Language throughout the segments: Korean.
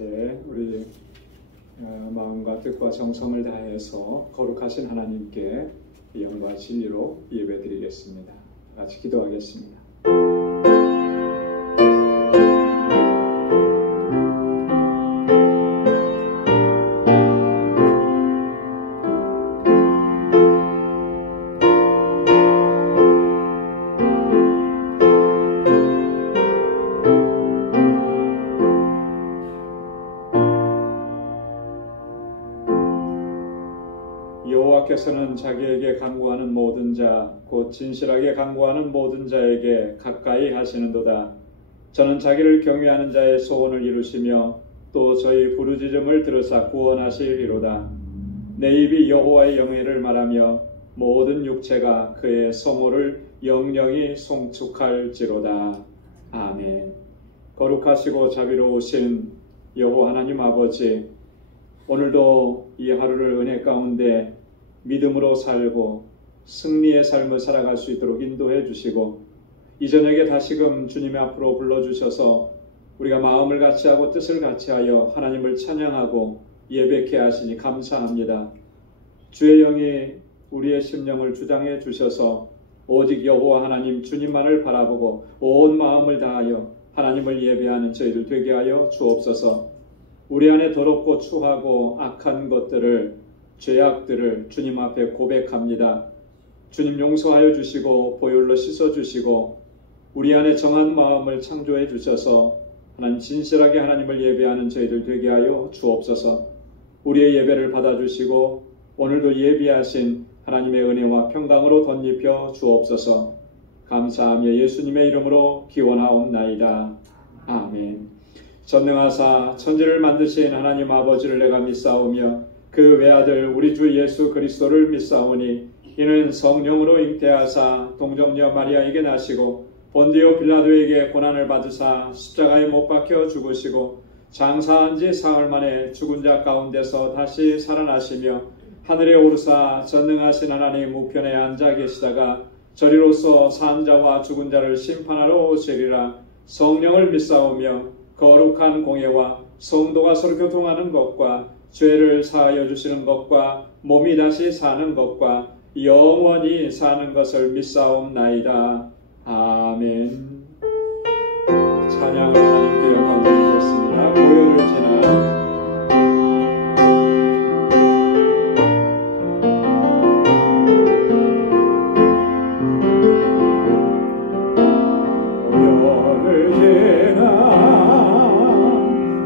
이제 우리 마음과 뜻과 정성을 다해서 거룩하신 하나님께 영과 진리로 예배드리겠습니다. 같이 기도하겠습니다. 여호와께서는 자기에게 간구하는 모든 자, 곧 진실하게 간구하는 모든 자에게 가까이 하시는도다. 저는 자기를 경외하는 자의 소원을 이루시며 또 저희 부르짖음을 들으사 구원하시리로다. 내 입이 여호와의 영예를 말하며 모든 육체가 그의 성호를 영영히 송축할지로다. 아멘. 거룩하시고 자비로우신 여호와 하나님 아버지, 오늘도 이 하루를 은혜 가운데 믿음으로 살고 승리의 삶을 살아갈 수 있도록 인도해 주시고, 이 저녁에 다시금 주님의 앞으로 불러주셔서 우리가 마음을 같이하고 뜻을 같이하여 하나님을 찬양하고 예배케 하시니 감사합니다. 주의 영이 우리의 심령을 주장해 주셔서 오직 여호와 하나님 주님만을 바라보고 온 마음을 다하여 하나님을 예배하는 저희들 되게 하여 주옵소서. 우리 안에 더럽고 추하고 악한 것들을, 죄악들을 주님 앞에 고백합니다. 주님 용서하여 주시고 보혈로 씻어주시고 우리 안에 정한 마음을 창조해 주셔서 하나님 진실하게 하나님을 예배하는 저희들 되게 하여 주옵소서. 우리의 예배를 받아주시고 오늘도 예비하신 하나님의 은혜와 평강으로 덧입혀 주옵소서. 감사하며 예수님의 이름으로 기원하옵나이다. 아멘. 전능하사 천지를 만드신 하나님 아버지를 내가 믿사오며 그 외아들 우리 주 예수 그리스도를 믿사오니 이는 성령으로 잉태하사 동정녀 마리아에게 나시고 본디오 빌라도에게 고난을 받으사 십자가에 못 박혀 죽으시고 장사한 지 사흘 만에 죽은 자 가운데서 다시 살아나시며 하늘에 오르사 전능하신 하나님 우편에 앉아 계시다가 저리로서 산 자와 죽은 자를 심판하러 오시리라. 성령을 믿사오며 거룩한 공예와 성도가 서로 교통하는 것과 죄를 사하여 주시는 것과 몸이 다시 사는 것과 영원히 사는 것을 믿사옵나이다. 아멘. 찬양을 하나님께 영광 드리겠습니다. 고요를 지나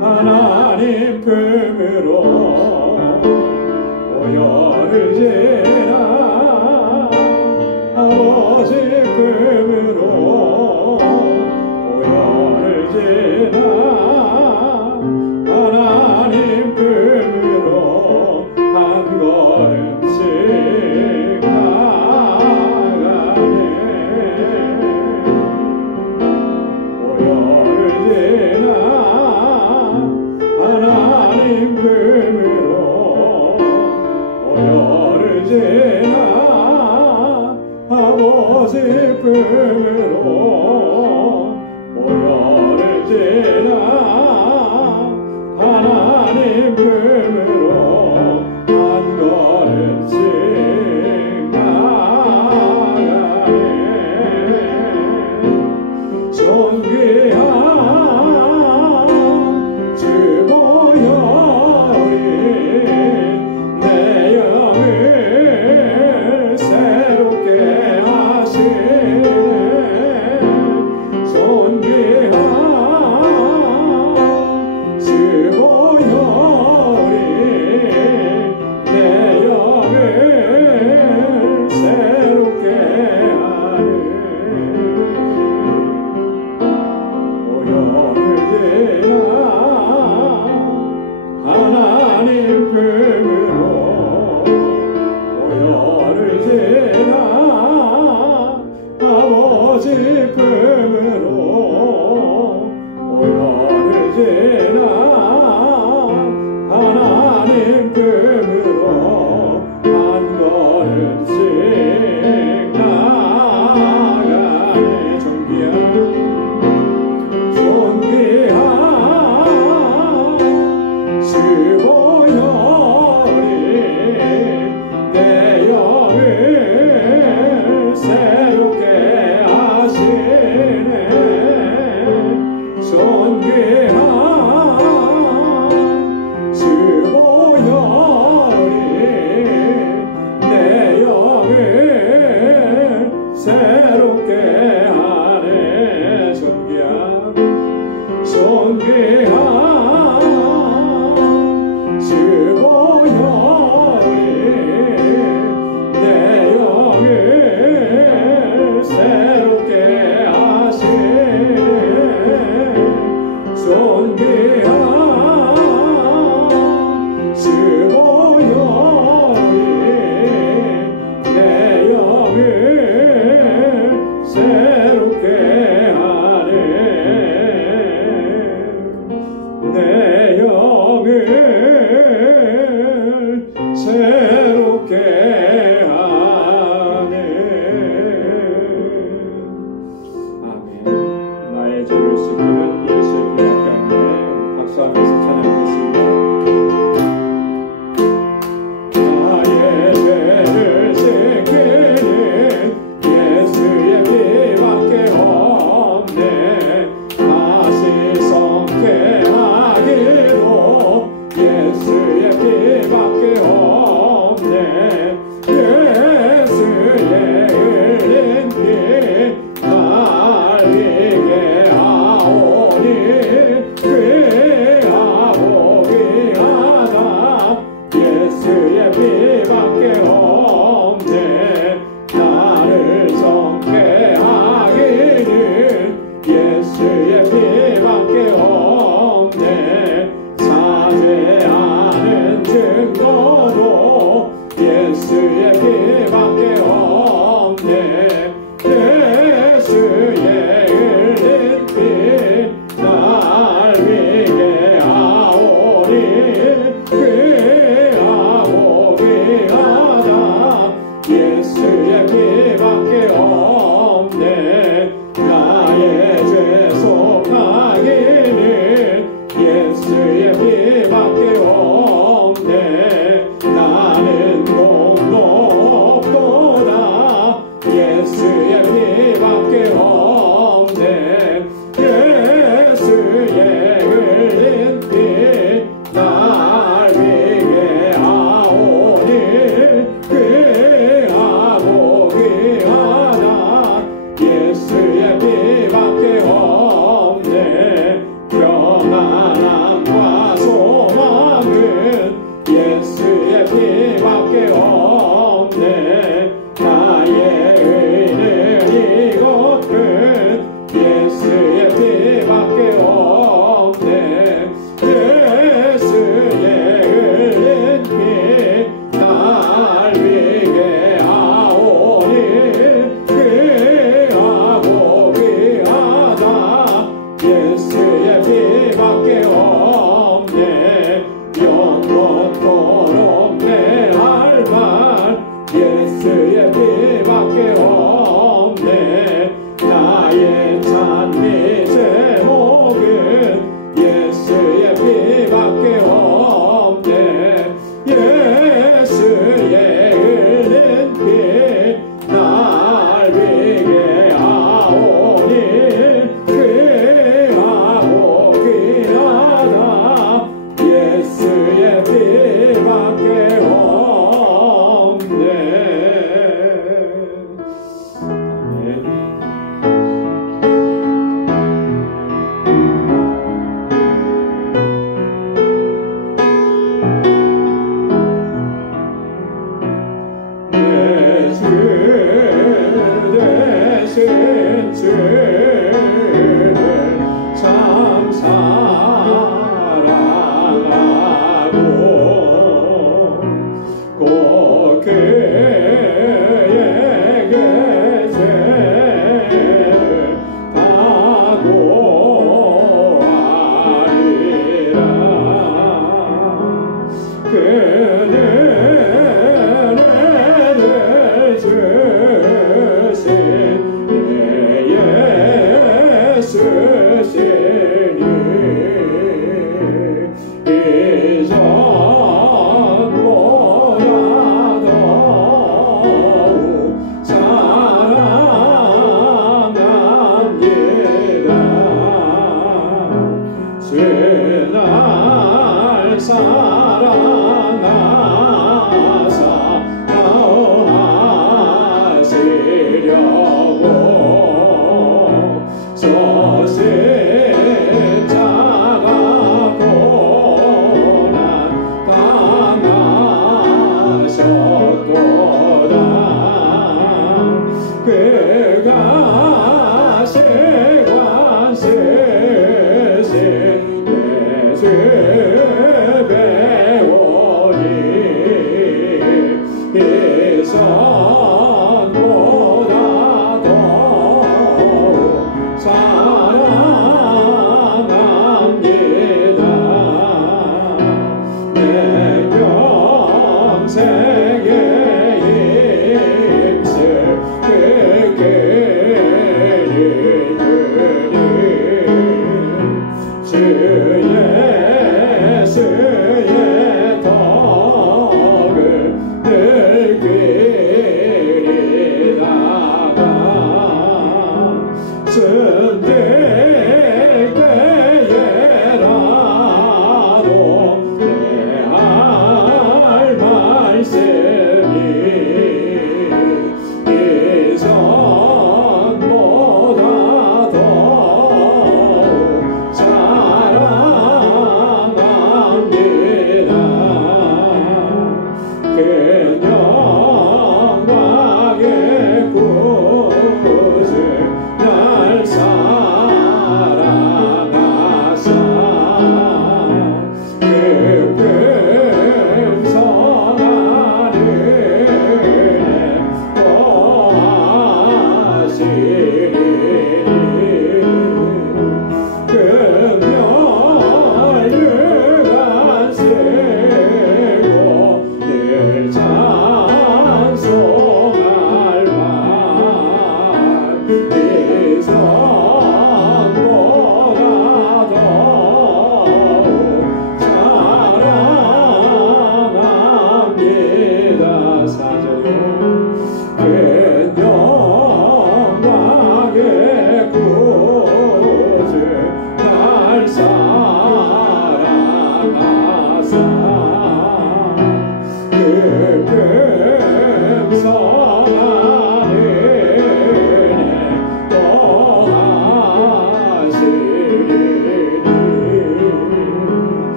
하나님 품으로 고요를 지나 아버지 품으로 고요를 지나 하나님 품으로 한 걸음씩 나가네. 고요를 지나 하나님 품으로 고요를 지나 아버지 품으로 고요를 지나 하나님 품으로 한 걸음씩 나가네. 존귀한 내 영을 새롭게 하시네. 존귀한 새롭게 하네. 아멘. 나의 죄를 씻기는 예수의 피밖에 없네. 박수하면서 찬양하겠습니다. 나의 죄를 씻기는 예수의 피밖에 없네. 다시 성쾌하기로 예수의 피밖에 없네. 예수의 흘린 피 날 위게 하오니 귀하고 귀하다. 예수의 피밖에 없네. 나를 성쾌하기는 예수의 피밖에 없네. 사죄하는 증거도 예수의 피밖에 없네. 예수의 흘린 피 날 위게 하오니 귀하고 귀하다. 예수의 피밖에 없네. 나의 죄 속하기는 예수의 피밖에 없네. 나는 공로보다 예수의 피밖에 없네. 예수의 흘린 피 날 위게 하오니 귀하고 귀하다. 예수의 피밖에 없네. 평안함과 소망은 예수의 피밖에 없네. 나의 의는 이것은 예수의 피밖에 없네. 예수의 흘린 피 날 위게 하오니 귀하고 귀하다. 예수의 피밖에 없네. 영원토록 내할 말 예수의 피밖에 없네. 나의 찬미 제목은 예수의 피밖에 없네. 예수의 흘린 피 날 위게 하오니 귀하고 귀하다. 예수의 피밖에 없네. 내 주 대신 주를 참 사랑하고 꼭 그에게 죄를 다고하리라. 그는 날 사랑하사 하시려고 서신 자가 고난 당하셨도다. 그가 세관 쓰신 내 죄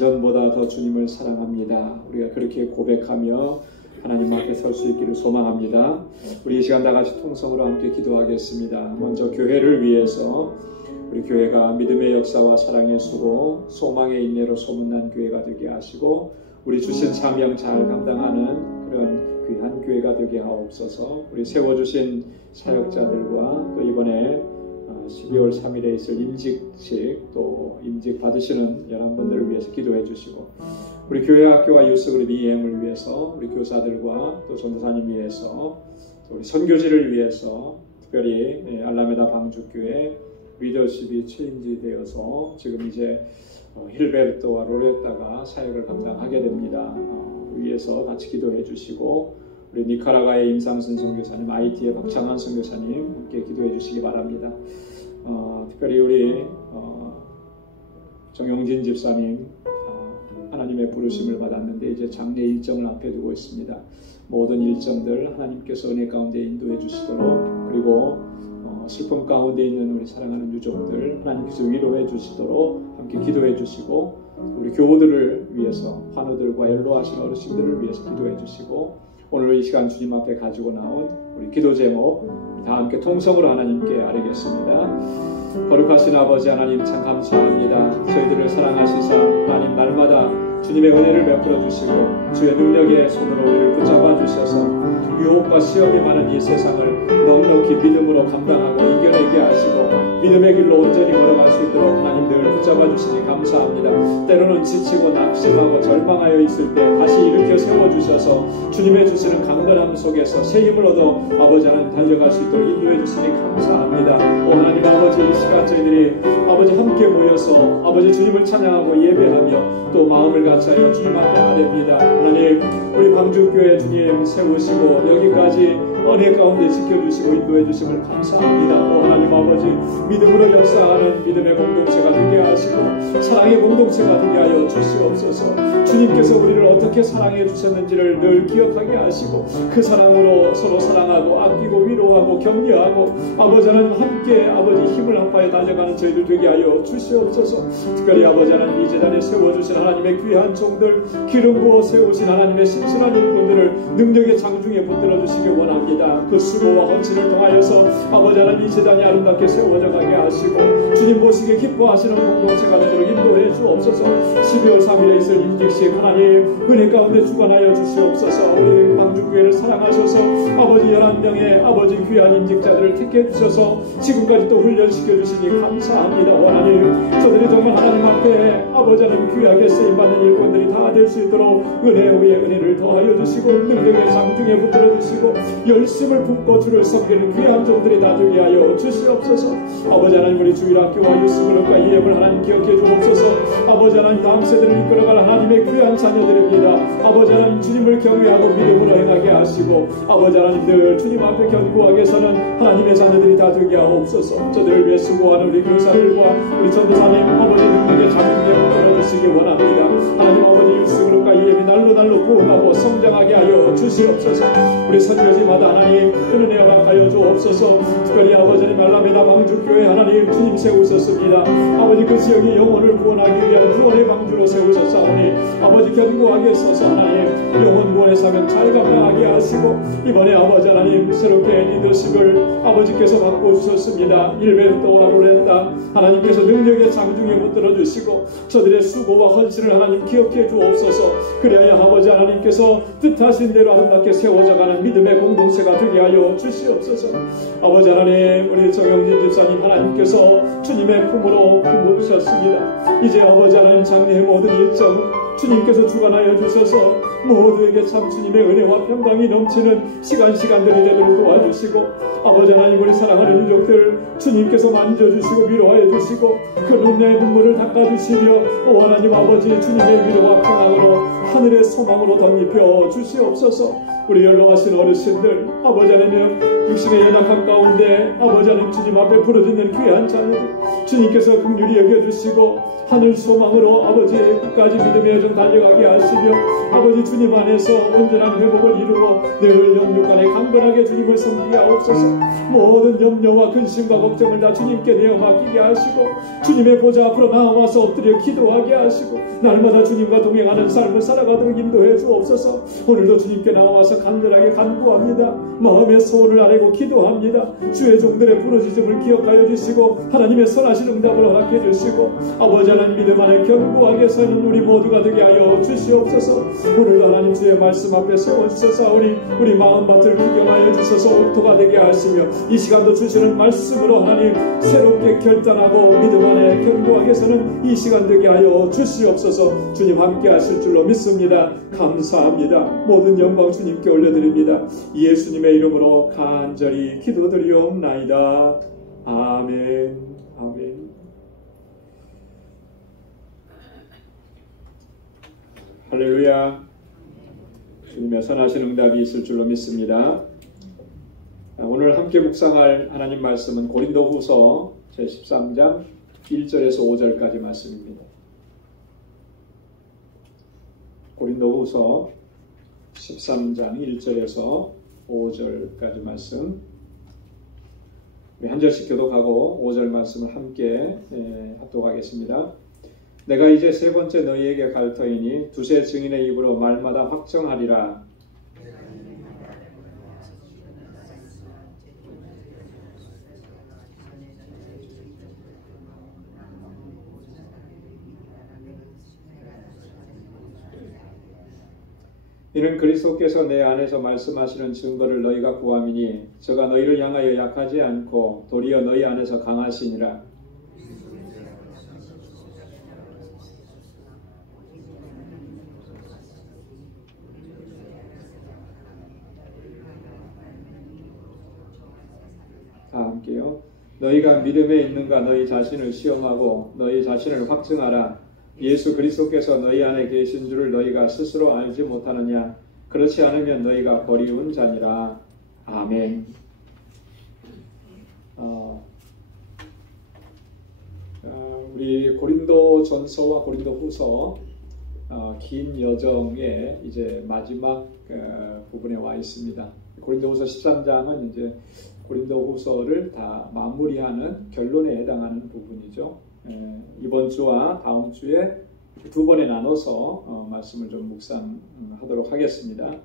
이전보다 더 주님을 사랑합니다. 우리가 그렇게 고백하며 하나님 앞에 설 수 있기를 소망합니다. 우리 이 시간 다 같이 통성으로 함께 기도하겠습니다. 먼저 교회를 위해서 우리 교회가 믿음의 역사와 사랑의 수고, 소망의 인내로 소문난 교회가 되게 하시고 우리 주신 사명 잘 감당하는 그런 귀한 교회가 되게 하옵소서. 우리 세워주신 사역자들과 또 이번에 12월 3일에 있을 임직식 또 임직 받으시는 11분들을 위해서 기도해 주시고 우리 교회 학교와 유스그룹 EM을 위해서 우리 교사들과 또 전도사님 위해서 또 우리 선교지를 위해서 특별히 알라메다 방주교회 리더십이 체인지되어서 지금 이제 힐베르토와 로레타가 사역을 감당하게 됩니다. 위해서 같이 기도해 주시고 우리 니카라과의 임상순 선교사님, IT의 박창환 선교사님 함께 기도해 주시기 바랍니다. 특별히 우리 정용진 집사님 하나님의 부르심을 받았는데 이제 장례 일정을 앞에 두고 있습니다. 모든 일정들 하나님께서 은혜 가운데 인도해 주시도록 그리고 슬픔 가운데 있는 우리 사랑하는 유족들 하나님께서 위로해 주시도록 함께 기도해 주시고 우리 교우들을 위해서 환우들과 연로하신 어르신들을 위해서 기도해 주시고 오늘 이 시간 주님 앞에 가지고 나온 우리 기도 제목 다 함께 통성으로 하나님께 아뢰겠습니다. 거룩하신 아버지 하나님 참 감사합니다. 저희들을 사랑하시사 하나님 날마다 주님의 은혜를 베풀어 주시고 주의 능력의 손으로 우리를 붙잡아 주셔서 유혹과 시험이 많은 이 세상을 넉넉히 믿음으로 감당하고 이겨내게 하시고 믿음의 길로 온전히 걸어갈 수 있도록 하나님 늘 붙잡아 주시니 감사합니다. 때로는 지치고 낙심하고 절망하여 있을 때 다시 일으켜 세워주셔서 주님의 주시는 강건함 속에서 새 힘을 얻어 아버지 하나님 달려갈 수 있도록 인도해 주시니 감사합니다. 오 하나님 아버지 이 시간 저희들이 아버지 함께 모여서 아버지 주님을 찬양하고 예배하며 또 마음을 같이하여 주님 앞에 아뢰입니다. 하나님 우리 방주교회 주님 세우시고 여기까지 은혜 가운데 지켜주시고 인도해 주심을 감사합니다. 오 하나님 아버지 믿음으로 역사하는 믿음의 공동체가 되게 하시고 사랑의 공동체가 되게 하여 주시옵소서. 주님께서 우리를 어떻게 사랑해 주셨는지를 늘 기억하게 하시고 그 사랑으로 서로 사랑하고 아끼고 위로하고 격려하고 아버지 하나님 함께 아버지 힘을 합하여 달려가는 저희들 되게 하여 주시옵소서. 특별히 아버지 하나님 이 재단에 세워주신 하나님의 귀한 종들 기름 부어 세우신 하나님의 신실한 일꾼들을 능력의 장중에 붙들어 주시기 원합니다. 그 수고와 헌신을 통하여서 아버지 하나님 이 재단이 아름답게 세워져 가게 하시고 주님 보시기에 기뻐하시는 공동체가 되도록 인도해 주옵소서. 12월 3일에 있을 임직식 하나님 은혜 가운데 주관하여 주시옵소서. 우리 방주교회를 사랑하셔서 아버지 11명의 아버지 귀한 임직자들을 택해 주셔서 지금까지 또 훈련시켜 주시니 감사합니다. 하나님 저들이 정말 하나님 앞에 아버지 하나님 귀하게 쓰임받는 일꾼들이 다 될 수 있도록 은혜 위에 은혜를 더하여 주시고 능력의 장중에 붙들어 주시고 열심을 붓고 주를 섬기는 귀한 종들이 다 되게 하여 주시옵소서. 아버지 하나님 우리 주일학교와 유스그룹과 EM을 하나님 기억해 주옵소서. 아버지 하나님 다음 세대를 이끌어갈 하나님의 귀한 자녀들입니다. 아버지 하나님 주님을 경외하고 믿음으로 행하게 하시고 아버지 하나님 늘 주님 앞에 견고하게 서는 하나님의 자녀들이 다 되게 하옵소서. 저들을 위해 수고하는 우리 교사들과 우리 전도사님 아버지 능력의 장중에 붙들어 주시기 원합니다. 하나님 아버지 유스그룹과 EM이 날로 부흥하고 성장하게 하여 주시옵소서. 우리 선교지마다 하나님 큰 은혜와 막하여 주옵소서. 특별히 아버지 하나님 알라메다 방주교회 하나님 주님 세우셨습니다. 아버지 그 지역의 영혼을 구원하기 위한 구원의 방주로 세우셨사오니 아버지 견고하게 서서 하나님 영혼 구원의 사명 잘 감당하게 하시고 이번에 아버지 하나님 새롭게 리더십을 아버지께서 맡고 주셨습니다. 일베르토와 로레타 하나님께서 능력의 장중에 붙들어 주시고 저들의 수고와 헌신을 하나님 기억해 주옵소서. 그래야 아버지 하나님께서 뜻하신 대로 아름답게 세워져가는 믿음의 공동체가 되게 하여 주시옵소서. 아버지 하나님 우리 정영진 집사님 하나님께서 주님의 품으로 품으셨습니다. 이제 아버지 하나님 장래의 모든 일정 주님께서 주관하여 주셔서 모두에게 참 주님의 은혜와 평강이 넘치는 시간들이 되도록 도와주시고, 아버지 하나님, 우리 사랑하는 유족들 주님께서 만져주시고 위로하여 주시고 그 눈의 눈물을 닦아주시며, 오 하나님 아버지, 주님의 위로와 평강으로 하늘의 소망으로 덧입혀 주시옵소서. 우리 연로하신 어르신들, 아버지 하나님, 육신의 연약함 가운데 아버지 하나님 주님 앞에 부르짖는 귀한 자녀들 주님께서 긍휼히 여겨주시고 하늘 소망으로 아버지 끝까지 믿음의 여정 달려가게 하시며, 아버지 주님 안에서 온전한 회복을 이루어 늘 영육간에 강건하게 주님을 섬기게 하옵소서. 모든 염려와 근심과 걱정을 다 주님께 내어 맡기게 하시고, 주님의 보좌 앞으로 나와서 엎드려 기도하게 하시고, 날마다 주님과 동행하는 삶을 살아가도록 인도해 주옵소서. 오늘도 주님께 나와서 간절하게 간구합니다. 마음의 소원을 아뢰고 기도합니다. 주의 종들의 부르짖음을 기억하여 주시고 하나님의 선하신 응답을 허락해 주시고, 아버지 하나님 믿음 안에 견고하게 서는 우리 모두가 되게 하여 주시옵소서. 오늘 하나님 주의 말씀 앞에 세워주셔서 우리 마음밭을 구경하여 주셔서 옥토가 되게 하시며, 이 시간도 주시는 말씀으로 하나님 새롭게 결단하고 믿음 안에 견고하게 서는 이 시간 되게 하여 주시옵소서. 주님 함께 하실 줄로 믿습니다. 감사합니다. 모든 영광 주님께 올려드립니다. 예수님의 이름으로 간절히 기도드리옵나이다. 아멘. 아멘. 할렐루야. 주님의 선하신 응답이 있을 줄로 믿습니다. 오늘 함께 묵상할 하나님 말씀은 고린도후서 제13장 1절에서 5절까지 말씀입니다. 고린도후서 13장 1절에서 5절까지 말씀, 우리 한 절씩 교독하고 5절 말씀을 함께 합독하겠습니다. 내가 이제 세 번째 너희에게 갈 터이니 두세 증인의 입으로 말마다 확정하리라. 이는 그리스도께서 내 안에서 말씀하시는 증거를 너희가 구함이니 저가 너희를 향하여 약하지 않고 도리어 너희 안에서 강하시니라. 다 함께요. 너희가 믿음에 있는가 너희 자신을 시험하고 너희 자신을 확증하라. 예수 그리스도께서 너희 안에 계신 줄을 너희가 스스로 알지 못하느냐? 그렇지 않으면 너희가 버리운 자니라. 아멘. 우리 고린도 전서와 고린도 후서 긴 여정의 이제 마지막 부분에 와 있습니다. 고린도 후서 13장은 이제 고린도 후서를 다 마무리하는 결론에 해당하는 부분이죠. 이번 주와 다음 주에 두 번에 나눠서 말씀을 좀 묵상하도록 하겠습니다.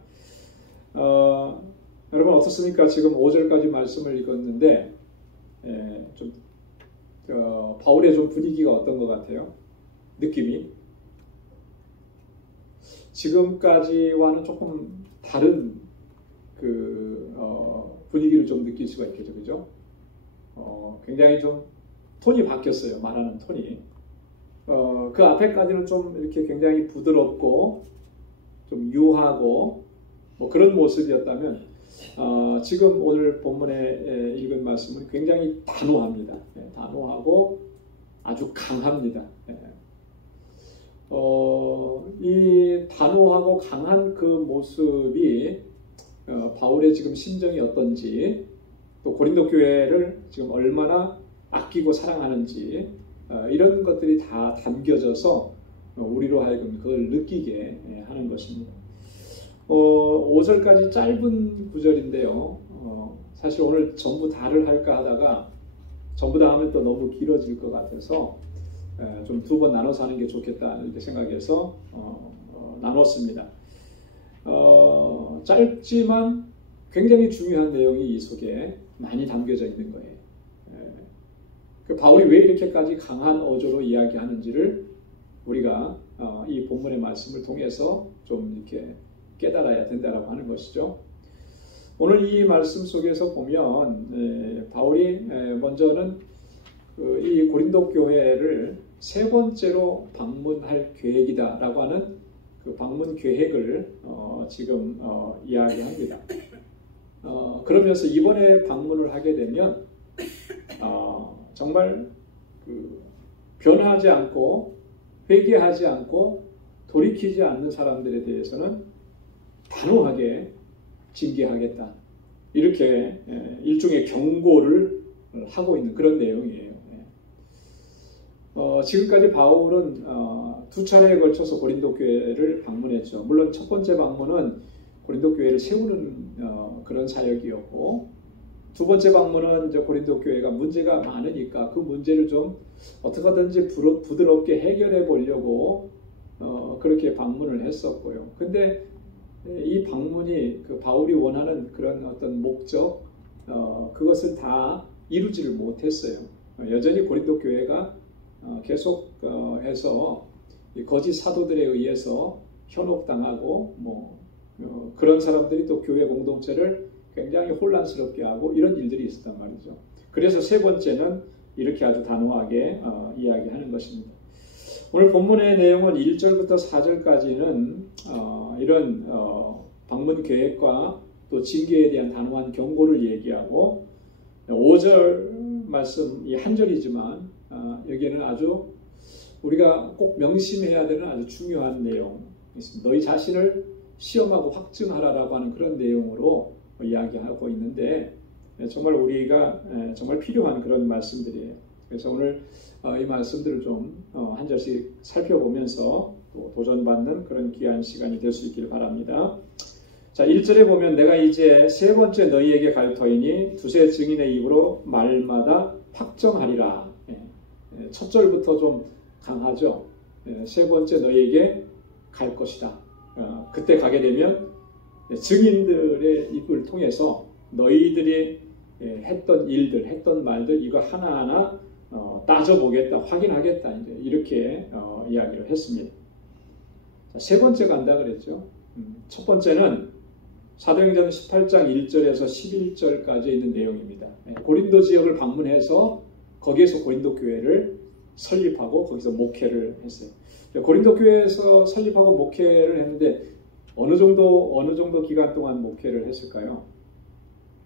여러분 어떻습니까? 지금 5절까지 말씀을 읽었는데 좀 바울의 좀 분위기가 어떤 것 같아요? 느낌이 지금까지와는 조금 다른 분위기를 좀 느낄 수가 있겠죠, 그죠? 굉장히 좀 톤이 바뀌었어요. 말하는 톤이. 그 앞에까지는 좀 이렇게 굉장히 부드럽고 좀 유하고 뭐 그런 모습이었다면 지금 오늘 본문에 읽은 말씀은 굉장히 단호합니다. 단호하고 아주 강합니다. 이 단호하고 강한 그 모습이 바울의 지금 심정이 어떤지, 또 고린도 교회를 지금 얼마나 아끼고 사랑하는지 이런 것들이 다 담겨져서 우리로 하여금 그걸 느끼게 하는 것입니다. 5절까지 짧은 구절인데요. 사실 오늘 전부 다를 할까 하다가 전부 다 하면 또 너무 길어질 것 같아서 좀 두 번 나눠서 하는 게 좋겠다 이렇게 생각해서 나눴습니다. 짧지만 굉장히 중요한 내용이 이 속에 많이 담겨져 있는 거예요. 바울이 왜 이렇게까지 강한 어조로 이야기하는지를 우리가 이 본문의 말씀을 통해서 좀 이렇게 깨달아야 된다라고 하는 것이죠. 오늘 이 말씀 속에서 보면 바울이 먼저는 이 고린도 교회를 세 번째로 방문할 계획이다라고 하는 그 방문 계획을 지금 이야기합니다. 그러면서 이번에 방문을 하게 되면 정말 그 변하지 않고 회개하지 않고 돌이키지 않는 사람들에 대해서는 단호하게 징계하겠다. 이렇게 일종의 경고를 하고 있는 그런 내용이에요. 지금까지 바울은 두 차례에 걸쳐서 고린도 교회를 방문했죠. 물론 첫 번째 방문은 고린도 교회를 세우는 그런 사역이었고, 두 번째 방문은 이제 고린도 교회가 문제가 많으니까 그 문제를 좀 어떻게든지 부드럽게 해결해 보려고 그렇게 방문을 했었고요. 근데 이 방문이 그 바울이 원하는 그런 어떤 목적, 그것을 다 이루지를 못했어요. 여전히 고린도 교회가 계속 해서 거짓 사도들에 의해서 현혹당하고 그런 사람들이 또 교회 공동체를 굉장히 혼란스럽게 하고 이런 일들이 있었단 말이죠. 그래서 세 번째는 이렇게 아주 단호하게 이야기하는 것입니다. 오늘 본문의 내용은 1절부터 4절까지는 이런 방문 계획과 또 징계에 대한 단호한 경고를 얘기하고, 5절 말씀 이 한 절이지만 여기에는 아주 우리가 꼭 명심해야 되는 아주 중요한 내용이 있습니다. 너희 자신을 시험하고 확증하라라고 하는 그런 내용으로 이야기하고 있는데, 정말 우리가 정말 필요한 그런 말씀들이에요. 그래서 오늘 이 말씀들을 좀 한 절씩 살펴보면서 또 도전받는 그런 귀한 시간이 될 수 있기를 바랍니다. 자, 1절에 보면 내가 이제 세 번째 너희에게 갈 터이니 두세 증인의 입으로 말마다 확정하리라. 첫 절부터 좀 강하죠. 세 번째 너희에게 갈 것이다. 그때 가게 되면 증인들의 입을 통해서 너희들이 했던 일들, 했던 말들 이거 하나하나 따져보겠다, 확인하겠다, 이제 이렇게 이야기를 했습니다. 자, 세 번째 간다 그랬죠. 첫 번째는 사도행전 18장 1절에서 11절까지 있는 내용입니다. 고린도 지역을 방문해서 거기에서 고린도 교회를 설립하고 거기서 목회를 했어요. 고린도 교회에서 설립하고 목회를 했는데 어느 정도 기간 동안 목회를 했을까요?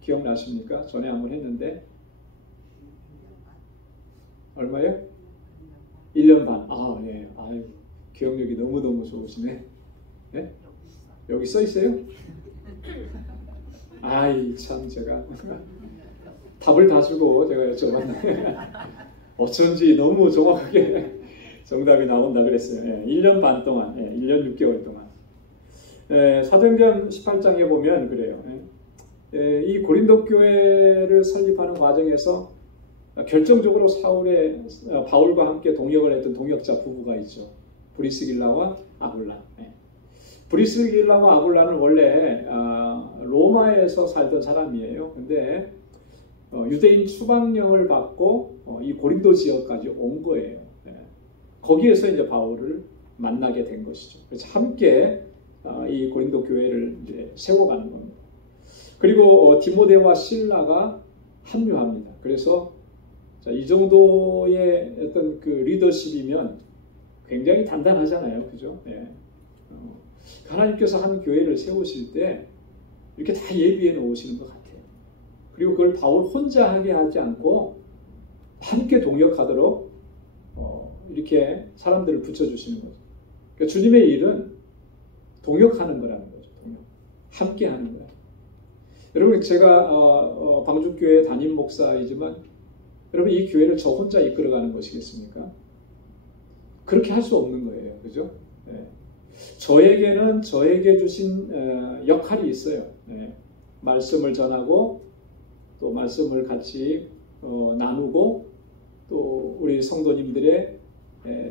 기억나십니까? 전에 한번 했는데 얼마요? 1년 반. 예. 기억력이 너무너무 좋으시네. 네? 여기 써 있어요? 참 제가 답을 다 주고 제가 여쭤봤는데 어쩐지 너무 정확하게 정답이 나온다 그랬어요. 1년 반 동안, 1년 6개월 동안. 사도행전 18장에 보면 그래요. 이 고린도 교회를 설립하는 과정에서 결정적으로 바울과 함께 동역을 했던 동역자 부부가 있죠. 브리스길라와 아굴라. 브리스길라와 아굴라는 원래 로마에서 살던 사람이에요. 근데 유대인 추방령을 받고 이 고린도 지역까지 온 거예요. 거기에서 이제 바울을 만나게 된 것이죠. 그래서 함께 이 고린도 교회를 이제 세워가는 겁니다. 그리고 디모데와 실라가 합류합니다. 그래서 이 정도의 어떤 그 리더십이면 굉장히 단단하잖아요. 그죠? 하나님께서 한 교회를 세우실 때 이렇게 다 예비해 놓으시는 것 같아요. 그리고 그걸 바울 혼자 하게 하지 않고 함께 동역하도록 이렇게 사람들을 붙여주시는 거죠. 그러니까 주님의 일은 동역하는 거라는 거죠. 함께 하는 거예요. 여러분, 제가 방주교회 담임 목사이지만 여러분, 이 교회를 저 혼자 이끌어가는 것이겠습니까? 그렇게 할 수 없는 거예요. 그죠? 저에게는 저에게 주신 역할이 있어요. 말씀을 전하고 또 말씀을 같이 나누고 또 우리 성도님들의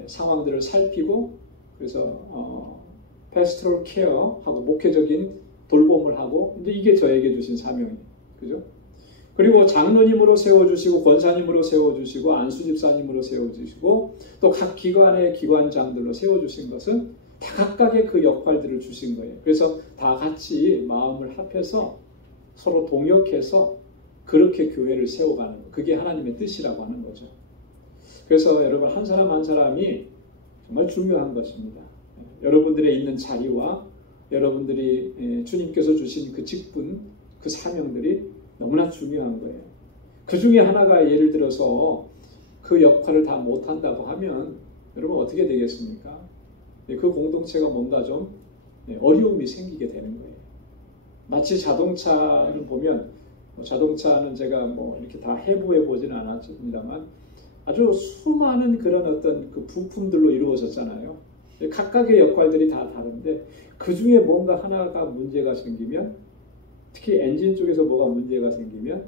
상황들을 살피고, 그래서 pastoral care하고 목회적인 돌봄을 하고, 이제 이게 저에게 주신 사명이에요. 그죠? 그리고 장로님으로 세워주시고 권사님으로 세워주시고 안수집사님으로 세워주시고 또 각 기관의 기관장들로 세워주신 것은 다 각각의 그 역할들을 주신 거예요. 그래서 다 같이 마음을 합해서 서로 동역해서 그렇게 교회를 세워가는 거. 그게 하나님의 뜻이라고 하는 거죠. 그래서 여러분, 한 사람 한 사람이 정말 중요한 것입니다. 여러분들의 있는 자리와 여러분들이 주님께서 주신 그 직분, 그 사명들이 너무나 중요한 거예요. 그 중에 하나가 예를 들어서 그 역할을 다 못한다고 하면 여러분 어떻게 되겠습니까? 그 공동체가 뭔가 좀 어려움이 생기게 되는 거예요. 마치 자동차를 보면 자동차는 제가 뭐 이렇게 다 해부해 보지는 않았습니다만 아주 수많은 그런 어떤 그 부품들로 이루어졌잖아요. 각각의 역할들이 다 다른데 그 중에 뭔가 하나가 문제가 생기면 특히 엔진 쪽에서 뭐가 문제가 생기면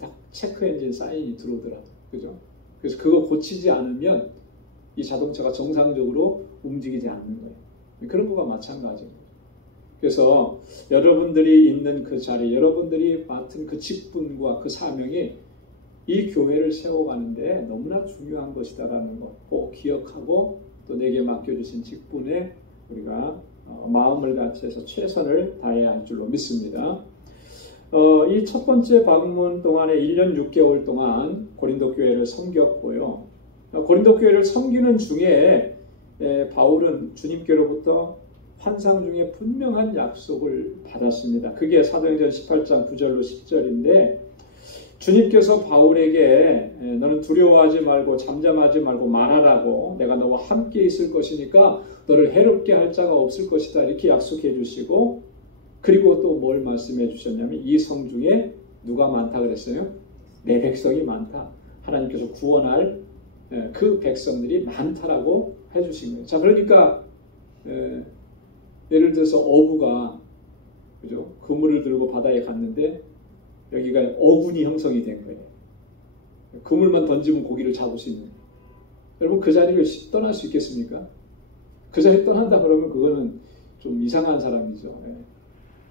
딱 체크 엔진 사인이 들어오더라고요. 그죠? 그래서 그거 고치지 않으면 이 자동차가 정상적으로 움직이지 않는 거예요. 그런 거가 마찬가지입니다. 그래서 여러분들이 있는 그 자리, 여러분들이 맡은 그 직분과 그 사명이 이 교회를 세워가는데 너무나 중요한 것이다라는 것 꼭 기억하고 또 내게 맡겨주신 직분에 우리가 마음을 같이해서 최선을 다해야 할 줄로 믿습니다. 이 첫 번째 방문 동안에 1년 6개월 동안 고린도 교회를 섬겼고요. 고린도 교회를 섬기는 중에 바울은 주님께로부터 환상 중에 분명한 약속을 받았습니다. 그게 사도행전 18장 9절로 10절인데 주님께서 바울에게 너는 두려워하지 말고 잠잠하지 말고 말하라고 내가 너와 함께 있을 것이니까 너를 해롭게 할 자가 없을 것이다 이렇게 약속해 주시고 그리고 또 뭘 말씀해 주셨냐면 이 성 중에 누가 많다 그랬어요? 내 백성이 많다. 하나님께서 구원할 그 백성들이 많다라고 해주신 거예요. 자, 그러니까 예를 들어서 어부가 그죠? 그물을 들고 바다에 갔는데 여기가 어군이 형성이 된 거예요. 그물만 던지면 고기를 잡을 수 있는 거예요. 여러분 그 자리를 떠날 수 있겠습니까? 그 자리 떠난다 그러면 그거는 좀 이상한 사람이죠.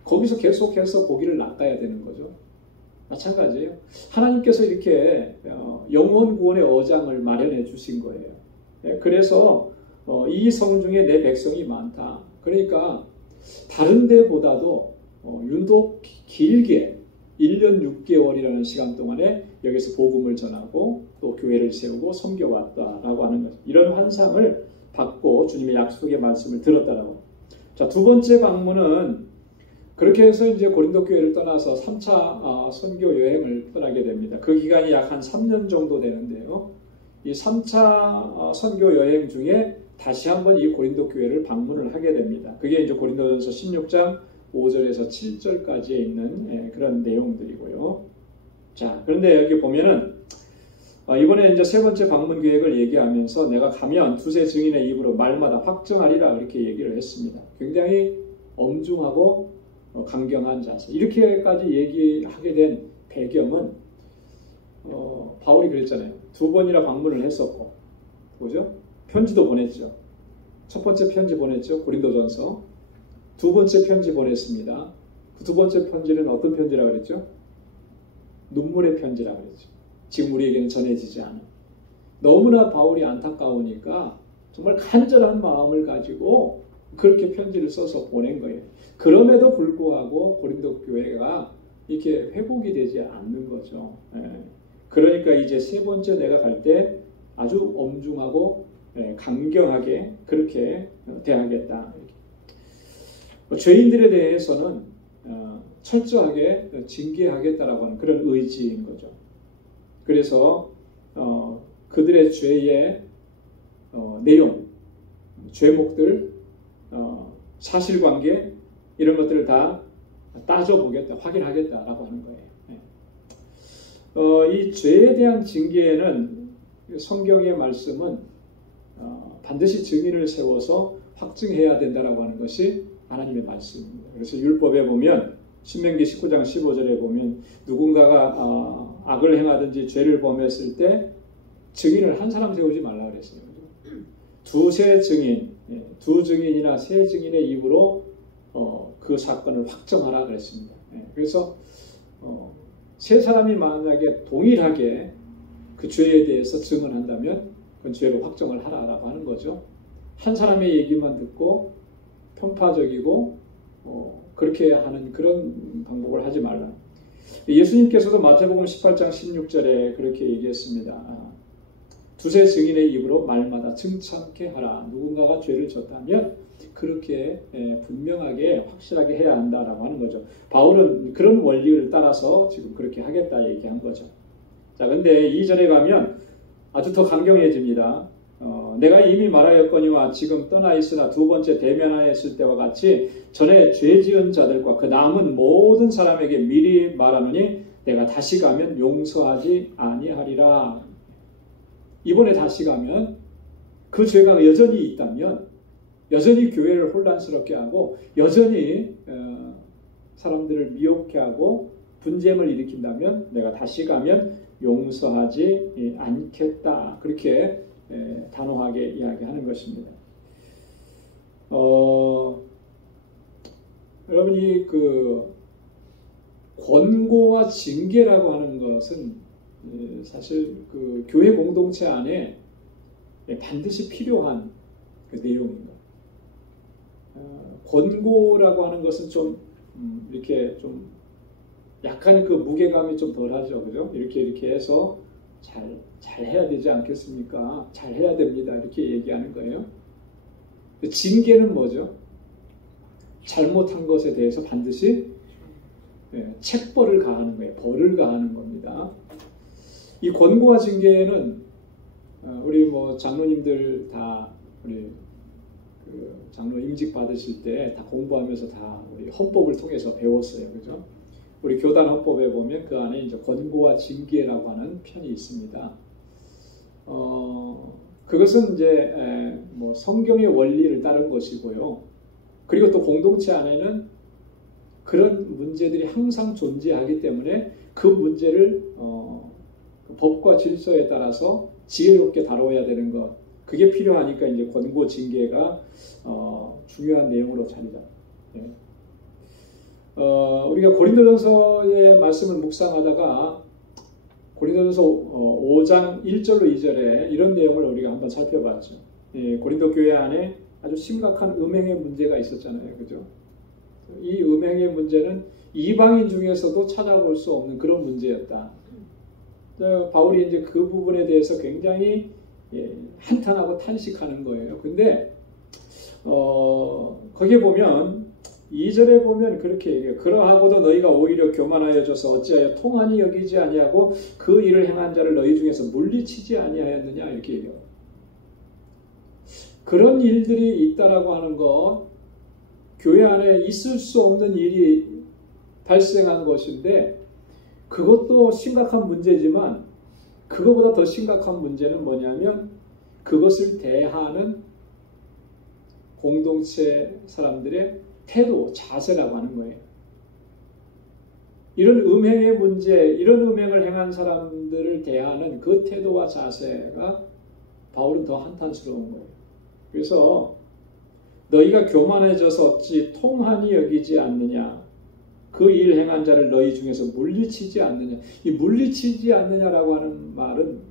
거기서 계속해서 고기를 낚아야 되는 거죠. 마찬가지예요. 하나님께서 이렇게 영원 구원의 어장을 마련해 주신 거예요. 그래서 이 성 중에 내 백성이 많다. 그러니까 다른 데보다도 유독 길게 1년 6개월이라는 시간 동안에 여기서 복음을 전하고 또 교회를 세우고 섬겨왔다라고 하는 거죠. 이런 환상을 받고 주님의 약속의 말씀을 들었다라고. 자, 두 번째 방문은 그렇게 해서 이제 고린도 교회를 떠나서 3차 선교 여행을 떠나게 됩니다. 그 기간이 약 한 3년 정도 되는데요. 이 3차 선교 여행 중에 다시 한번 이 고린도 교회를 방문을 하게 됩니다. 그게 이제 고린도전서 16장 5절에서 7절까지에 있는 그런 내용들이고요. 자, 그런데 여기 보면은 이번에 이제 세 번째 방문 계획을 얘기하면서 내가 가면 두세 증인의 입으로 말마다 확정하리라 이렇게 얘기를 했습니다. 굉장히 엄중하고 강경한 자세. 이렇게까지 얘기하게 된 배경은 바울이 그랬잖아요. 두 번이나 방문을 했었고, 그죠? 편지도 보냈죠. 첫 번째 편지 보냈죠. 고린도전서. 두 번째 편지 보냈습니다. 그 두 번째 편지는 어떤 편지라고 그랬죠? 눈물의 편지라고 그랬죠. 지금 우리에게는 전해지지 않은. 너무나 바울이 안타까우니까 정말 간절한 마음을 가지고 그렇게 편지를 써서 보낸 거예요. 그럼에도 불구하고 고린도 교회가 이렇게 회복이 되지 않는 거죠. 그러니까 이제 세 번째 내가 갈 때 아주 엄중하고 강경하게 그렇게 대하겠다. 죄인들에 대해서는 철저하게 징계하겠다라고 하는 그런 의지인 거죠. 그래서 그들의 죄의 내용, 죄목들, 사실관계 이런 것들을 다 따져보겠다, 확인하겠다라고 하는 거예요. 이 죄에 대한 징계에는 성경의 말씀은 반드시 증인을 세워서 확증해야 된다라고 하는 것이 하나님의 말씀입니다. 그래서 율법에 보면 신명기 19장 15절에 보면 누군가가 악을 행하든지 죄를 범했을 때 증인을 한 사람 세우지 말라 그랬어요. 두세 증인, 두 증인이나 세 증인의 입으로 그 사건을 확정하라 그랬습니다. 그래서 세 사람이 만약에 동일하게 그 죄에 대해서 증언한다면 그건 죄로 확정을 하라라고 하는 거죠. 한 사람의 얘기만 듣고 편파적이고 그렇게 하는 그런 방법을 하지 말라. 예수님께서도 마태복음 18장 16절에 그렇게 얘기했습니다. 두세 증인의 입으로 말마다 증찮게 하라. 누군가가 죄를 졌다면 그렇게 분명하게 확실하게 해야 한다라고 하는 거죠. 바울은 그런 원리를 따라서 지금 그렇게 하겠다 얘기한 거죠. 자, 근데 2절에 가면 아주 더 강경해집니다. 내가 이미 말하였거니와 지금 떠나 있으나 두 번째 대면하였을 때와 같이 전에 죄 지은 자들과 그 남은 모든 사람에게 미리 말하노니 내가 다시 가면 용서하지 아니하리라. 이번에 다시 가면 그 죄가 여전히 있다면 여전히 교회를 혼란스럽게 하고 여전히 사람들을 미혹해 하고 분쟁을 일으킨다면 내가 다시 가면 용서하지 않겠다. 그렇게 단호하게 이야기하는 것입니다. 여러분이 그 권고와 징계라고 하는 것은 사실 그 교회 공동체 안에 반드시 필요한 그 내용입니다. 권고라고 하는 것은 좀 이렇게 좀 약간 그 무게감이 좀 덜하죠, 그죠? 이렇게 해서 잘 해야 되지 않겠습니까? 잘 해야 됩니다. 이렇게 얘기하는 거예요. 징계는 뭐죠? 잘못한 것에 대해서 반드시 책벌을 가하는 거예요. 벌을 가하는 겁니다. 이 권고와 징계는 우리 뭐 장로님들 다 우리 그 장로 임직 받으실 때 다 공부하면서 다 우리 헌법을 통해서 배웠어요, 그죠? 우리 교단 헌법에 보면 그 안에 이제 권고와 징계라고 하는 편이 있습니다. 그것은 이제 뭐 성경의 원리를 따른 것이고요. 그리고 또 공동체 안에는 그런 문제들이 항상 존재하기 때문에 그 문제를 법과 질서에 따라서 지혜롭게 다뤄야 되는 것, 그게 필요하니까 이제 권고 징계가 중요한 내용으로 자리 잡니다. 우리가 고린도전서의 말씀을 묵상하다가 고린도전서 5장 1절로 2절에 이런 내용을 우리가 한번 살펴봤죠. 고린도 교회 안에 아주 심각한 음행의 문제가 있었잖아요, 그죠? 이 음행의 문제는 이방인 중에서도 찾아볼 수 없는 그런 문제였다. 바울이 이제 그 부분에 대해서 굉장히 한탄하고 탄식하는 거예요. 근데 거기에 보면 2절에 보면 그렇게 얘기해요. 그러하고도 너희가 오히려 교만하여져서 어찌하여 통한이 여기지 아니하고 그 일을 행한 자를 너희 중에서 물리치지 아니하였느냐 이렇게 얘기해요. 그런 일들이 있다라고 하는 것, 교회 안에 있을 수 없는 일이 발생한 것인데 그것도 심각한 문제지만 그것보다 더 심각한 문제는 뭐냐면 그것을 대하는 공동체 사람들의 태도, 자세라고 하는 거예요. 이런 음행의 문제, 이런 음행을 행한 사람들을 대하는 그 태도와 자세가 바울은 더 한탄스러운 거예요. 그래서 너희가 교만해져서 어찌 통한이 여기지 않느냐, 그 일 행한 자를 너희 중에서 물리치지 않느냐. 이 물리치지 않느냐라고 하는 말은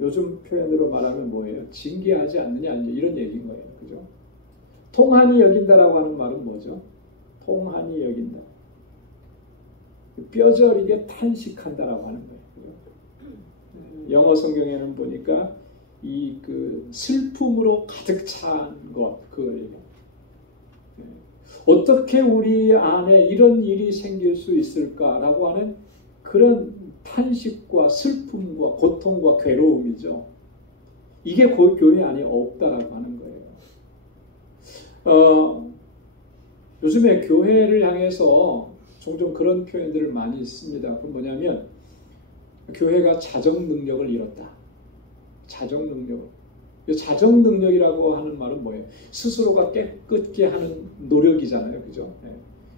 요즘 표현으로 말하면 뭐예요? 징계하지 않느냐 이런 얘기인 거예요. 그죠? 통한이 여긴다라고 하는 말은 뭐죠? 통한이 여긴다. 뼈저리게 탄식한다라고 하는 거예요. 그죠? 영어 성경에는 보니까 이 그 슬픔으로 가득 찬 것, 그걸 얘기해요. 어떻게 우리 안에 이런 일이 생길 수 있을까라고 하는 그런 탄식과 슬픔과 고통과 괴로움이죠. 이게 교회 안에 없다라고 하는 거예요. 요즘에 교회를 향해서 종종 그런 표현들을 많이 씁니다. 그건 뭐냐면 교회가 자정 능력을 잃었다. 자정 능력. 자정 능력이라고 하는 말은 뭐예요? 스스로가 깨끗게 하는 노력이잖아요. 그죠?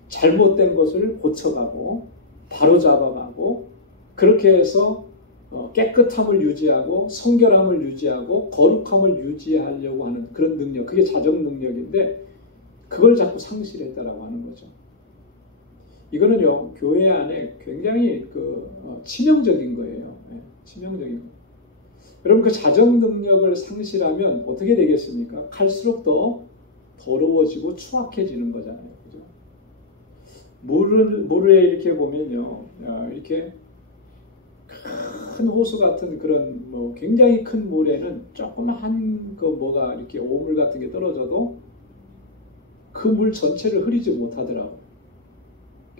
잘못된 것을 고쳐가고 바로잡아가고 그렇게 해서 깨끗함을 유지하고 성결함을 유지하고 거룩함을 유지하려고 하는 그런 능력, 그게 자정 능력인데 그걸 자꾸 상실했다라고 하는 거죠. 이거는요, 교회 안에 굉장히 치명적인 거예요. 치명적인 거예요. 여러분, 그 자정 능력을 상실하면 어떻게 되겠습니까? 갈수록 더 더러워지고 추악해지는 거잖아요. 그죠? 물에 이렇게 보면요, 이렇게 큰 호수 같은 그런 뭐 굉장히 큰 물에는 조그마한 그 뭐가 이렇게 오물 같은 게 떨어져도 그 물 전체를 흐리지 못하더라고.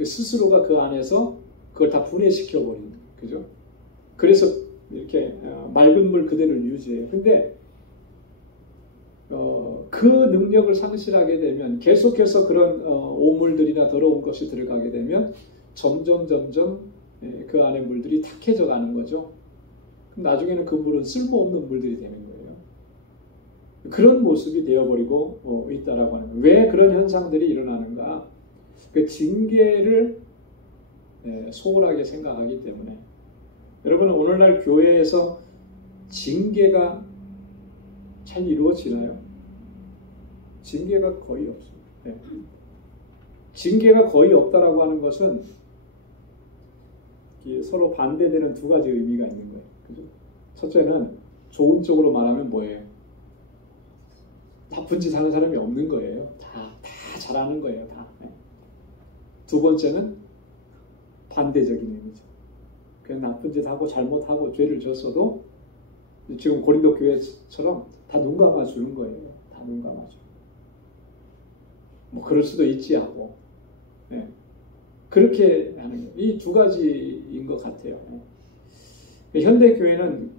스스로가 그 안에서 그걸 다 분해시켜 버리는, 그죠? 그래서 이렇게 맑은 물 그대로를 유지해요. 근데 그 능력을 상실하게 되면 계속해서 그런 오물들이나 더러운 것이 들어가게 되면 점점 그 안에 물들이 탁해져 가는 거죠. 그럼 나중에는 그 물은 쓸모없는 물들이 되는 거예요. 그런 모습이 되어버리고 있다라고 하는 거예요. 왜 그런 현상들이 일어나는가? 그 징계를 소홀하게 생각하기 때문에. 여러분은 오늘날 교회에서 징계가 잘 이루어지나요? 징계가 거의 없습니다. 네. 징계가 거의 없다라고 하는 것은 서로 반대되는 두 가지 의미가 있는 거예요. 그죠? 첫째는 좋은 쪽으로 말하면 뭐예요? 나쁜 짓 하는 사람이 없는 거예요. 다 잘하는 거예요. 다. 네. 두 번째는 반대적인 의미죠. 그냥 나쁜 짓 하고 잘못하고 죄를 졌어도 지금 고린도 교회처럼 다 눈 감아주는 거예요. 다 눈 감아줘. 뭐 그럴 수도 있지 하고. 네. 그렇게 하는 거예요. 이 두 가지인 것 같아요. 네. 현대 교회는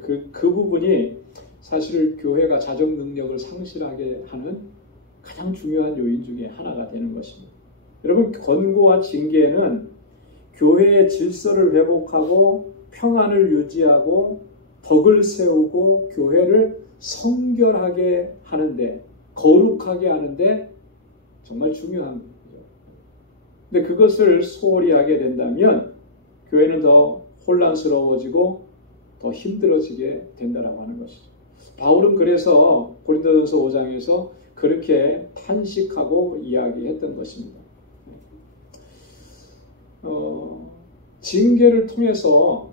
그 부분이 사실 교회가 자정 능력을 상실하게 하는 가장 중요한 요인 중에 하나가 되는 것입니다. 여러분, 권고와 징계는 교회의 질서를 회복하고 평안을 유지하고 덕을 세우고 교회를 성결하게 하는데, 거룩하게 하는데 정말 중요한 거죠. 근데 그것을 소홀히 하게 된다면 교회는 더 혼란스러워지고 더 힘들어지게 된다라고 하는 것이죠. 바울은 그래서 고린도전서 5장에서 그렇게 탄식하고 이야기했던 것입니다. 징계를 통해서